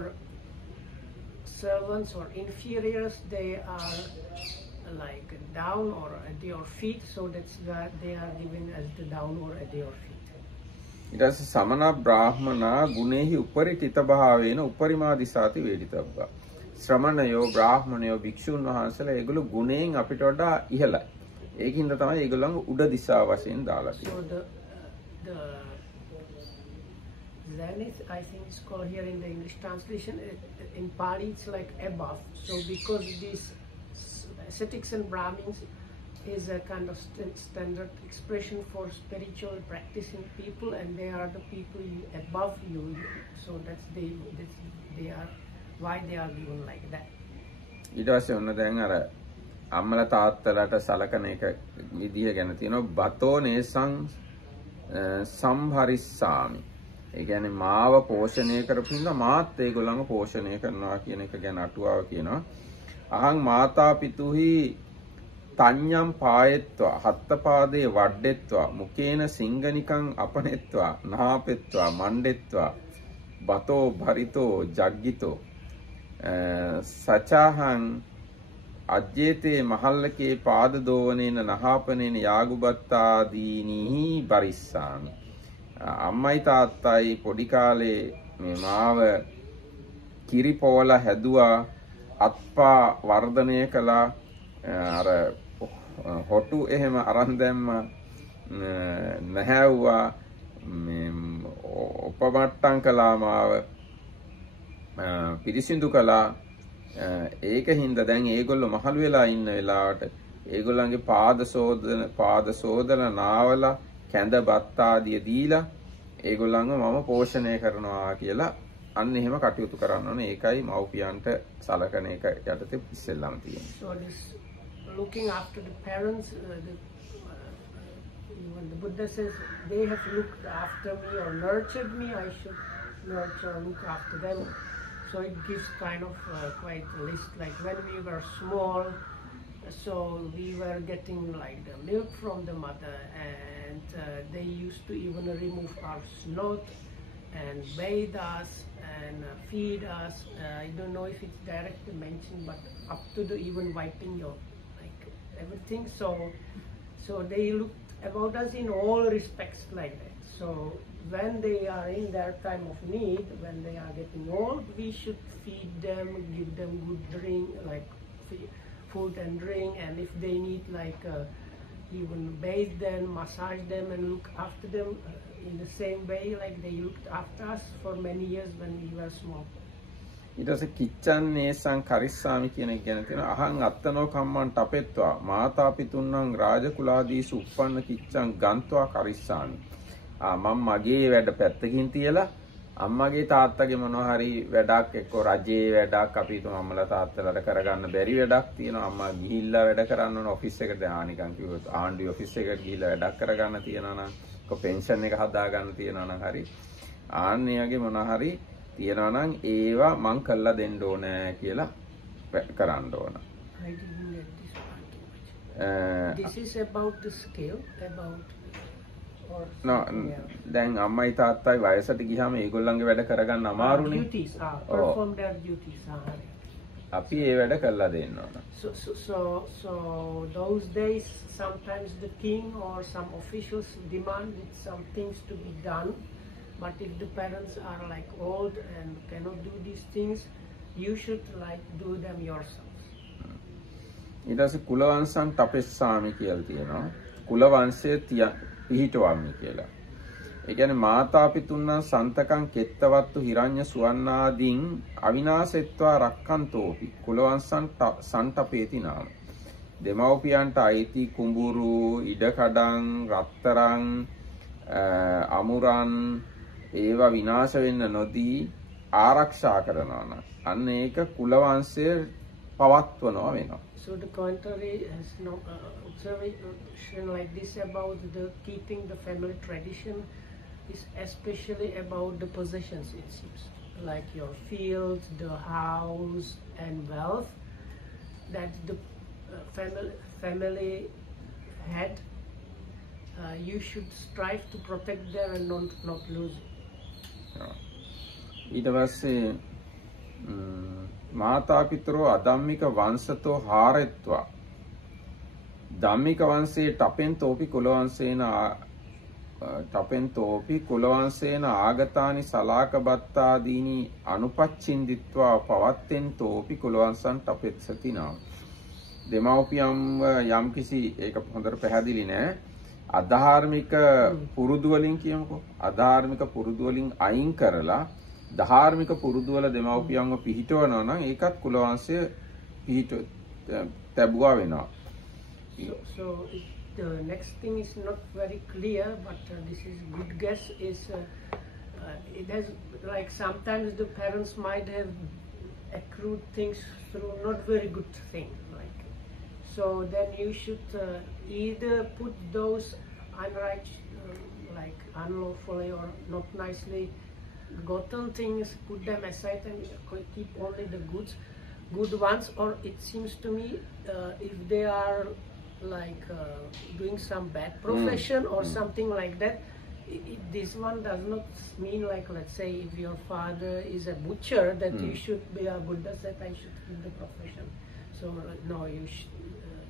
servants or inferiors, they are like down or at your feet, so that's why they are given as the down or at your feet. ඊට පස්සේ සමන බ්‍රාහ්මනා ගුණෙහි උපරිඨිත භාවේන උපරිමා දිසාති වේදිතබ්බා. ශ්‍රමණයෝ බ්‍රාහ්මණයෝ භික්ෂුන් වහන්සේලා ඒගොල්ලෝ ගුණයෙන් අපිට වඩා ඉහළයි. ඒකින්ද තමයි ඒගොල්ලන්ව උඩ දිශාව වශයෙන් දාලා තියෙන්නේ. So the zenith, I think it's called here in the English translation, in Pali it's like above. So because these ascetics and Brahmins is a kind of standard expression for spiritual practicing people, and they are the people above you. So they are why they are given like that. ඊට පස්සේ ඔන්න දැන් අර අම්මලා තාත්තලාට සලකන එක විදිය ගැන තියෙනවා බතෝ නේසං සම්හරිස්සාමි. ඒ කියන්නේ මාව පෝෂණය කරපින්ද මාත් ඒගොල්ලන්ව පෝෂණය කරනවා කියන එක ගැන අටුවාව කියනවා. අහං මාතා පිතුහි තඤ්ඤම් පායෙත්වා හත්තපාදේ වඩ්ඩෙත්වා මුකේන සිංගනිකං අපනෙත්වා නාපෙත්වා මණ්ඩෙත්වා බතෝ භරිතෝ ජග්ගිතෝ සචාහං අජ්ජේතේ මහල්ලකේ පාදදෝවනේන නහාපනේන යාගුබත්තාදීනිහි බරිස්සාමි. අම්මයි තාත්තයි පොඩි කාලේ මේ මාව කිරිපෝල හැදුවා, අත්පා වර්ධනය කළා, අර හොටු එහෙම අරන් දැම්ම, නැහැව්වා, මේ උපමට්ටම් කළා, මාව පිරිසිදු කළා. ඒක හින්දා දැන් ඒගොල්ලෝ මහලු වෙලා ඉන්න වෙලාවට ඒගොල්ලන්ගේ පාද සෝදන නාවල කැඳ බත් ආදිය දීලා ඒගොල්ලන්ව මම පෝෂණය කරනවා කියලා අන්න එහෙම කටයුතු කරන්න ඕනේ. ඒකයි මව්පියන්ට සලකන එක යටතේ ඉස්සෙල්ලාම තියෙන්නේ. So this looking after the parents, when the Buddha says they have looked after me or nurtured me, I should nurture or look after them. So it gives kind of quite a list, like when we were small, so we were getting like the milk from the mother, and they used to even remove our snout and bathe us and feed us. I don't know if it's directly mentioned, but up to the even wiping your like everything. So they looked about us in all respects like that. So when they are in their time of need, when they are getting old, we should feed them, give them good drink, like food and drink, and if they need like even bathe them, massage them and look after them in the same way like they looked after us for many years when we were small. ඊට පස්සේ කිච්ඡන් නේසං කරිස්සාමි කියන එක ගැන තියෙනවා. අහං අත්තනෝ කම්මං තපෙත්වා මාතා පිතුන්නම් රාජකුලාදීසු උප්පන්න කිච්ඡන් ගන්්වා කරිස්සාමි. මම මගේ වැඩ පැත්තකින් තියලා අම්මගේ තාත්තගේ මොනවා හරි වැඩක් එක්ක රජයේ වැඩක් අපි අම්මලා තාත්තලාට කරගන්න බැරි වැඩක් තියෙනවා. අම්මා ගිහිල්ලා වැඩ කරන්න ඕන ඔෆිස් එකට. නිකන් කිව්වොත් ආණ්ඩුවේ ඔෆිස් එකට ගිහිල්ලා වැඩක් කරගන්න තියෙනවා නම්, පෙන්ෂන් එක හදා ගන්න තියෙනවා නම් හරි, ආන්නේගේ මොනවා හරි තියෙනවා නම් ඒවා මං කළා දෙන්න ඕනේ කියලා කරන්න ඕන. I didn't get this part too much. This is about the scale, about දැන් අම්මයි තාත්තයි වයසට ගියාම ඒගොල්ලන්ගේ වැඩ කරගන්න අමාරුනේ. duties perform their duties. අපි ඒ වැඩ කළා දෙන්න ඕන. So those days sometimes the king or some officials demanded some things to be done, but if the parents are like old and cannot do these things, you should like do them yourselves. ඊට පස්සේ කුලවංශං තපස්සාමි කියලා තියෙනවා. කුලවංශයේ පිහිටවම්මි කියලා. ඒ කියන්නේ මාතා පිතුන්නම් සන්තකං කෙත්තවත්තු හිරඤ්ඤ සුවන්නාදීන් අවිනාශෙත්වා රක්칸තෝපි කුලවංශං සන්තපේති නාම. දෙමව්පියන්ට අයිති කුඹුරු, ඉඩකඩම්, රත්තරන්, අමුරන් ඒවා විනාශ වෙන්න නොදී ආරක්ෂා කරනවා නම් අන්න ඒක කුලවංශය පවත්වනවා වෙනවා. So the commentary has no observation like this about the keeping the family tradition is especially about the possessions, it seems, like your fields, the house and wealth that the family had. You should strive to protect them and not lose it. ඊට පස්සේ මාතා පිතරෝ අධම්මික වංශතෝ හාරෙත්වා ධම්මික වංශයේ टपेන් තෝපි කුලවංශේන ආගතානි සලාකබත්තාදීනි අනුපච්චින්දිත්වා පවත්තෙන් තෝපි කුලවංශං टपेत्सති නාම. දෙමව්පියම් යම් කිසි ඒක හොඳට පැහැදිලි නෑ. අධාර්මික පුරුදු වලින් කියමුකෝ. අධාර්මික පුරුදු වලින් අයින් කරලා ධාර්මික පුරුදු වල දෙමව්පියන්ව පිහිටවනවා නම් ඒකත් කුලවංශය තැබුවා වෙනවා. So the next thing is not very clear, but this is good guess is it has like sometimes the parents might have accrued things through not very good things, like so then you should either put those unrighteous like unlawfully or not nicely gotten things, put them aside and keep only the good ones, or it seems to me if they are like doing some bad profession or something like that, this one does not mean like, let's say if your father is a butcher that you should be a Buddha said I should keep the profession. So no,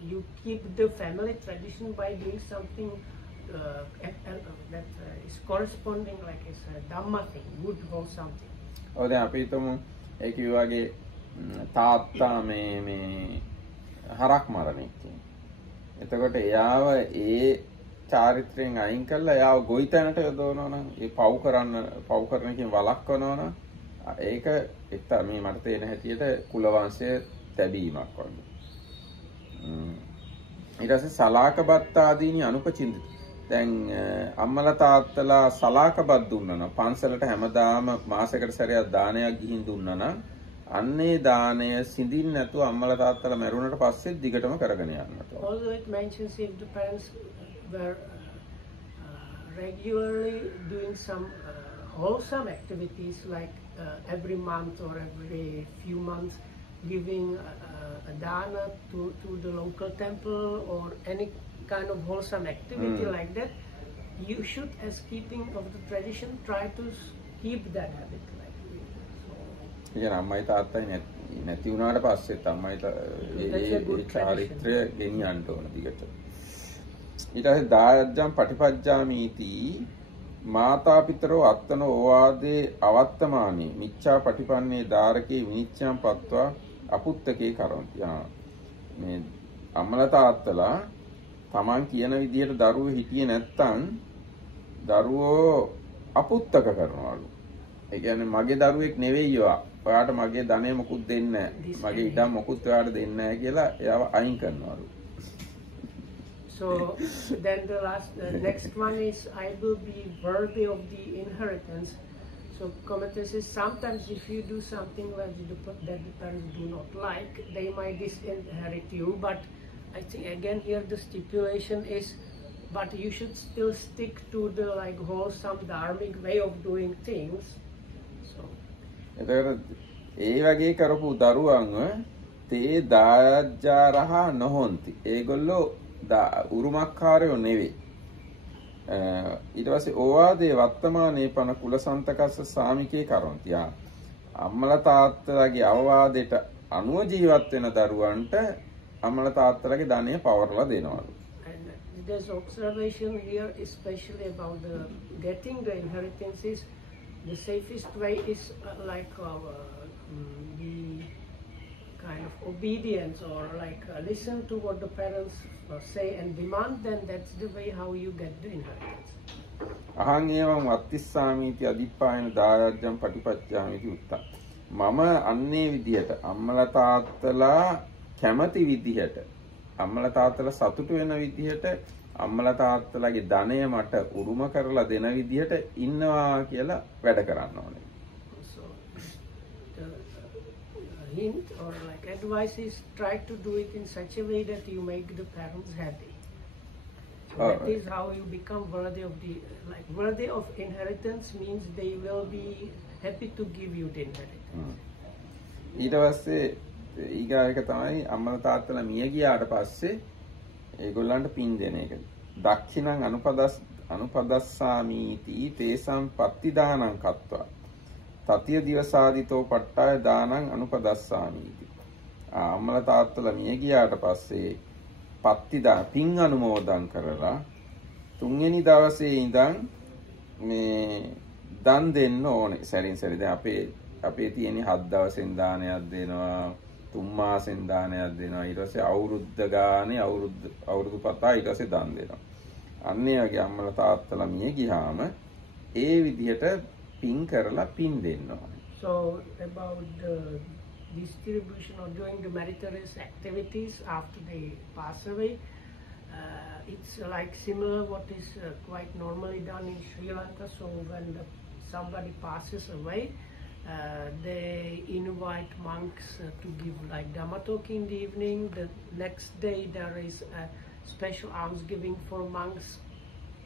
you keep the family tradition by doing something that is corresponding, like it's a dhamma thing, good or something. ඔව් දැන් අපි හිතමු ඒ කිව්වාගේ තාත්තා මේ හරක් මරණෙක් කියන. එතකොට එයාව ඒ චාරිත්‍රයෙන් අයින් කළා එයාව ගොවිතැනට යොදවනවා නම් ඒ පව් කරන එකෙන් වළක්වනවා නම් ඒක එක්ත මේ මට තේන හැටියට කුල වංශය තැබීමක් වගේ. ඊට පස්සේ සලාකබත් ආදීනි අනුපචින්ත. දැන් අම්මලා තාත්තලා සලාකබත් දුන්නා නම් පන්සලට හැමදාම මාසයකට සැරයක් දානයක් ගිහින් දුන්නා නම් අන්නේ දානය සිඳින්න නැතුව අම්මලා තාත්තලා මැරුණට පස්සේ දිගටම කරගෙන යනවා. Also it mentions if the parents were regularly doing some wholesome activities like every month or every few months giving a dana to the local temple or any kind of wholesome activity like that, you should, as keeping of the tradition, try to keep that habit. ඉතින් අම්මයි තාත්තයි නැති වුණාට පස්සෙත් අම්මයි ඒ චාරිත්‍රය ගෙනියන්න ඕන දිගට. ඊට පස්සේ දායජ්ජම් පටිපජ්ජාමීති මාතා පිතරෝ අත්තන ඕවාදේ අවත්තමානී මිච්ඡා පටිපන්නේ දාරකේ විනිච්ඡම් පත්වා අපුත්තකේ කරොන්ති. මේ අම්මලා තාත්තලා තමන් කියන විදියට දරුවෝ හිටියේ නැත්තම් දරුවෝ අපුත්තක කරනවලු. ඒ කියන්නේ මගේ දරුවෙක් නෙවෙයි ඔයාට මගේ ධනෙ මොකුත් දෙන්නේ නැහැ. මගේ ඉඩම් මොකුත් ඔයාට දෙන්නේ නැහැ කියලා එයාව අයින් කරනවලු. So then the next one is I will be worthy of the inheritance. So commentator says sometimes if you do something that the parents do not like, they might disinherit you. But I think again here the stipulation is, but you should still stick to the like wholesome dharmic way of doing things. So ඒ වගේ කරපු දරුවන්ව තේ දායජ්ජාරහ නොහොන්ති. ඒගොල්ලෝ උරුමක්කාරයෝ නෙවෙයි. ඊට පස්සේ ඕවාදේ වත්තමානේ පන කුලසන්තකස්ස සාමිකේ කරොන්ති. අම්මලා තාත්තලාගේ අවවාදයට අනුව ජීවත් වෙන දරුවන්ට අම්මලා තාත්තලාගේ ධනය පවර්ලා දෙනවලු. And there's observation here especially about the getting the inheritances. The safest way is like the kind of obedience or like listen to what the parents say and demand, then that's the way how you get the inheritance. අහං ඒවං වත්තිස්සාමීති අදිප්පායන දායජ්ජම් පටිපච්චාමීති උත්තා. මම අන්නේ විදියට අම්මලා තාත්තලා කැමති විදියට අම්මලා තාත්තලා සතුටු වෙන විදියට අම්මලා තාත්තලාගේ ධනය මට උරුම කරලා දෙන විදියට ඉන්නවා කියලා වැඩ කරන්න ඕනේ. So the hint or like advice is try to do it in such a way that you make the parents happy. So that is how you become worthy of the worthy of inheritance means they will be happy to give you the inheritance. ඊට පස්සේ ඊගායක තමයි අම්මලා තාත්තලා මිය ගියාට පස්සේ ඒගොල්ලන්ට පින් දෙන එක. දක්ෂිනං අනුපදස්සාමීති තේසම් පත්තිදානං කତ୍වා. තතිය දිවසාදිතෝ පට්ටාය දානං අනුපදස්සාමීති. අම්මලා තාත්තලා මිය ගියාට පස්සේ පත්තිදා පින් අනුමෝදන් කරලා තුන්වෙනි දවසේ ඉඳන් මේ දන් දෙන්න ඕනේ. සැරින් සැරේ දැන් අපේ තියෙන 7 දවසෙන් දානයක් දෙනවා, 3 මාසෙන් දානයක් දෙනවා, ඊට පස්සේ අවුරුද්ද ගානේ අවුරුදු පතා ඊට පස්සේ දන් දෙනවා. අන්න ඒ වගේ අම්මලා තාත්තලා මිය ගියාම ඒ විදිහට පින් කරලා පින් දෙන්න ඕනේ. So about the distribution or doing the meritorious activities after they pass away, it's like similar what is quite normally done in Sri Lanka. So when somebody passes away, they invite monks to give like Dhamma talk in the evening. The next day there is a special almsgiving for monks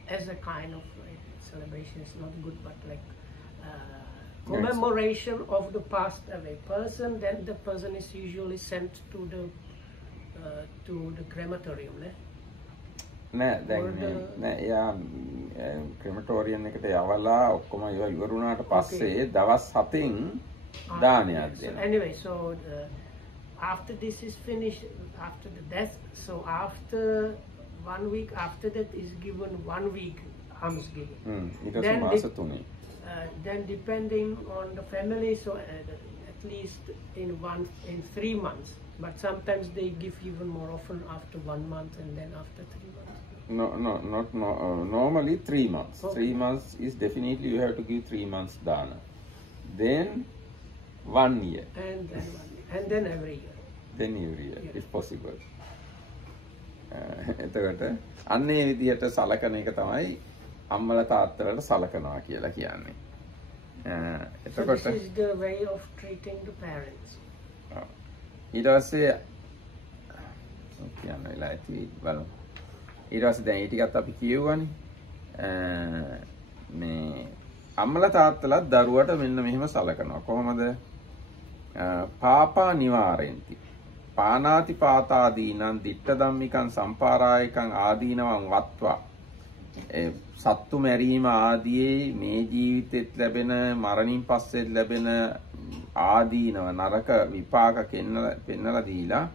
as a kind of celebration. It's not good, but like commemoration of the passed away person. Then the person is usually sent to the crematorium. නෑ එයා ක්‍රෙමටෝරියම් එකට යවලා ඔක්කොම ඒවා ඉවර වුණාට පස්සේ දවස් 7න් දානයක් දෙනවා. Anyway, so after this is finished, after the death, so after 1 week after that is given 1 week almsgiving. Then depending on the family, so at least in 3 months, but sometimes they give even more often after 1 month and then after 3 months. Normally 3 months. Okay. 3 months is definitely you have to give 3 months dana. Then 1 year. And then 1 year. And then every year. Then every year, Yeah. if possible. එතකොට අන්න ඒ විදිහට සලකන එක තමයි අම්මලා තාත්තලාට සලකනවා කියලා කියන්නේ. So this is the way of treating the parents. ඊට පස්සේ කියන්න වෙලා ඇති බලමු. ඊට පස්සේ දැන් ඒ ටිකත් අපි කියවුවානේ. මේ අම්මලා තාත්තලා දරුවට මෙන්න මෙහෙම සලකනවා. කොහොමද? පාපා නිවාරෙන්ති. පානාති පාතාදීනං දිට්ඨ ධම්මිකං සම්පාරායකං ආදීනවං වත්වා. සත්තු මැරීම ආදී මේ ජීවිතෙත් ලැබෙන මරණින් පස්සෙත් ලැබෙන ආදීනව නරක විපාක පෙන්නලා දීලා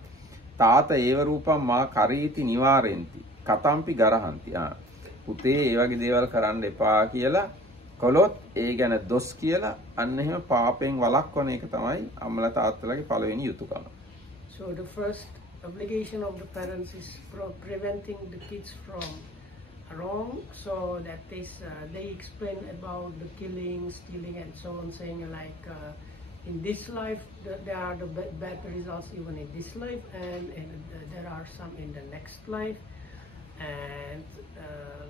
තාත ඒව රූපම් මා කරීති නිවාරෙන්ති කතම්පි ගරහන්ති. පුතේ ඒ වගේ දේවල් කරන්න එපා කියලා කොලොත් ඒ ගැන දොස් කියලා අන්න එහෙම පාපෙන් වළක්වන එක තමයි අම්මලා තාත්තලාගේ පළවෙනි යුතුයකම. So the first obligation of the parents is preventing the kids from wrong. So that is, they explain about the killing, stealing, and so on, saying like in this life there are the bad results even in this life, and there are some in the next life, and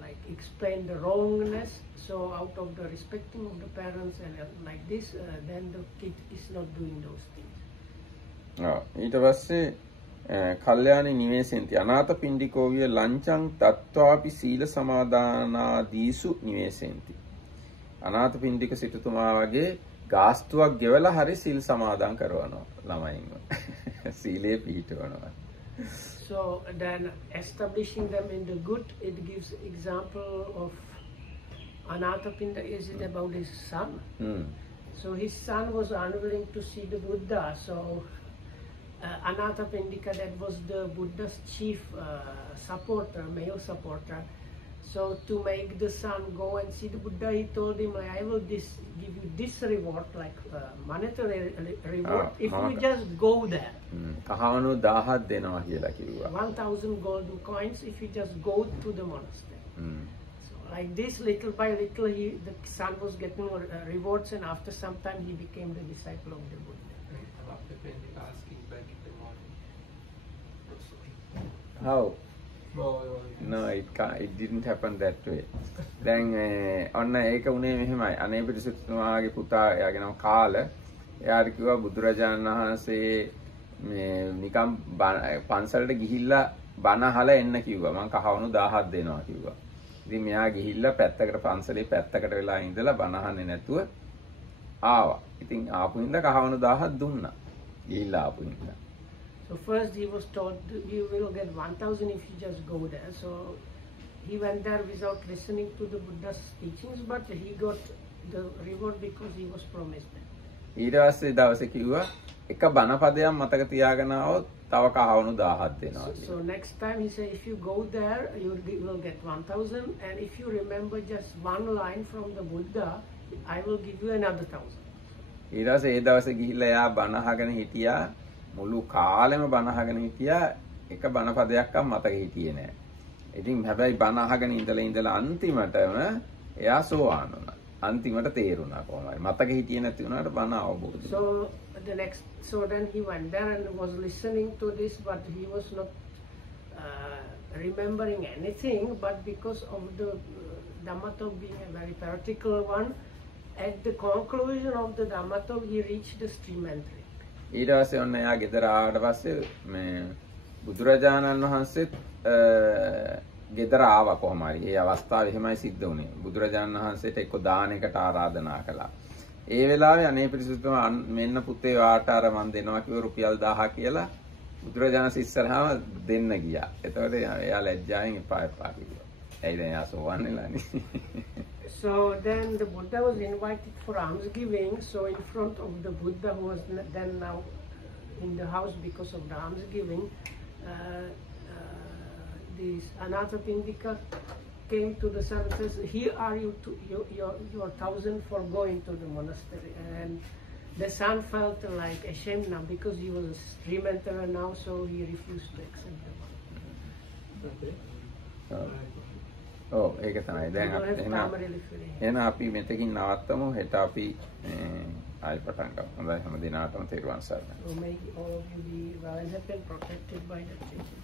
like explain the wrongness. So out of the respecting of the parents and like this, then the kid is not doing those things. ඊට පස්සේ කල්යාණි නිවේසෙන්ති අනාථ පිණ්ඩිකෝ විය ලංචං තත්වාපි සීල සමාදානාදීසු නිවේසෙන්ති. අනාථ පිණ්ඩික සිටුතුමා වගේ ගාස්තුවක් ගෙවලා හරි සීල් සමාදන් කරවනවා ළමයින්ව. සීලේ පිහිටවනවා. So then establishing them in the good, it gives example of Anathapinda. Is it about his son? So his son was unwilling to see the Buddha. So Anathapindika, that was the Buddha's chief supporter, male supporter. So to make the son go and see the Buddha, he told him, I will give you this reward, like monetary reward, if you just go there. කහවණු 1000ක් දෙනවා කියලා කිව්වා. 1,000 golden coins if you just go to the monastery. So like this, little by little, the son was getting rewards, and after some time he became the disciple of the Buddha. Asking back in the morning. How? No, it didn't happen that way. දැන් ඔන්න ඒක උනේ මෙහෙමයි. අනේ පිටිසුතුමාගේ පුතා එයාගේ නම කාල. එයාට කිව්වා බුදුරජාණන් වහන්සේ මේ නිකම් පන්සලට ගිහිල්ලා බණ අහලා එන්න කිව්වා. මං කහවණු 1000ක් දෙනවා කිව්වා. ඉතින් මෙයා ගිහිල්ලා පැත්තකට පන්සලේ පැත්තකට වෙලා ඉඳලා බණ අහන්නේ නැතුව ආවා. ඉතින් ආපු හින්දා කහවණු 1000ක් දුන්නා. ගිහිල්ලා ආපු හින්දා. So first he was told you will get 1,000 if you just go there. So he went there without listening to the Buddha's teachings, but he got the reward because he was promised that. ඊට පස්සේ දවසේ කිව්වා එක බණ පදයක් මතක තියාගෙන આવොත් තව කහවණු 1000ක් දෙනවා. So next time he said, if you go there, you will get 1,000, and if you remember just one line from the Buddha, I will give you another 1,000. ඊට පස්සේ ඒ දවසේ ගිහිල්ලා එයා බණ අහගෙන හිටියා. මුළු කාලෙම බණ අහගෙන හිටියා. එක බණ පදයක්වත් මතක හිටියේ නෑ. ඉතින් හැබැයි බණ අහගෙන ඉඳලා අන්තිමටම එයා සෝවාන් වුණා. අන්තිමට තේරුණා කොහොමයි. මතක හිටියේ නැති වුණාට බණ අවබෝධ වුණා. So then he went there and was listening to this, but he was not remembering anything. But because of the Dhamma talk being a very practical one, at the conclusion of the Dhamma talk, he reached the stream entry. ඊට පස්සේ ඔන්න එයා ගෙදර ආවට පස්සේ මේ බුදුරජාණන් වහන්සේත් ගෙදර ආවා කොහොම හරි. ඒ අවස්ථාවේ එහෙමයි සිද්ධ වුණේ. බුදුරජාණන් වහන්සේට එක්ක දානයකට ආරාධනා කළා. ඒ වෙලාවේ අනේ පිරිසුතුමා මෙන්න පුතේ වාට අර මන් දෙනවා කිව්ව රුපියල් 1000 කියලා බුදුරජාණන් ඉස්සරහම දෙන්න ගියා. එතකොට එයා ලැජ්ජාවෙන් එපා කිව්වා. ඇයි දැන් එයා සෝවන් වෙලානේ. So then the Buddha was invited for almsgiving. So in front of the Buddha, who was then now in the house because of the almsgiving, this Anathapindika came to the son and says, "Here are you your 1,000 for going to the monastery." And the son felt like ashamed now because he was a stream enterer now, so he refused to accept the money. ඔව් ඒක තමයි. දැන් එහෙනම් අපි මෙතකින් නවත්තමු. හෙට අපි ආයෙ පටන් ගමු. හොඳයි හැම දිනකටම තෙරුවන් සරණයි. May all of you be well and happy and protected by the children.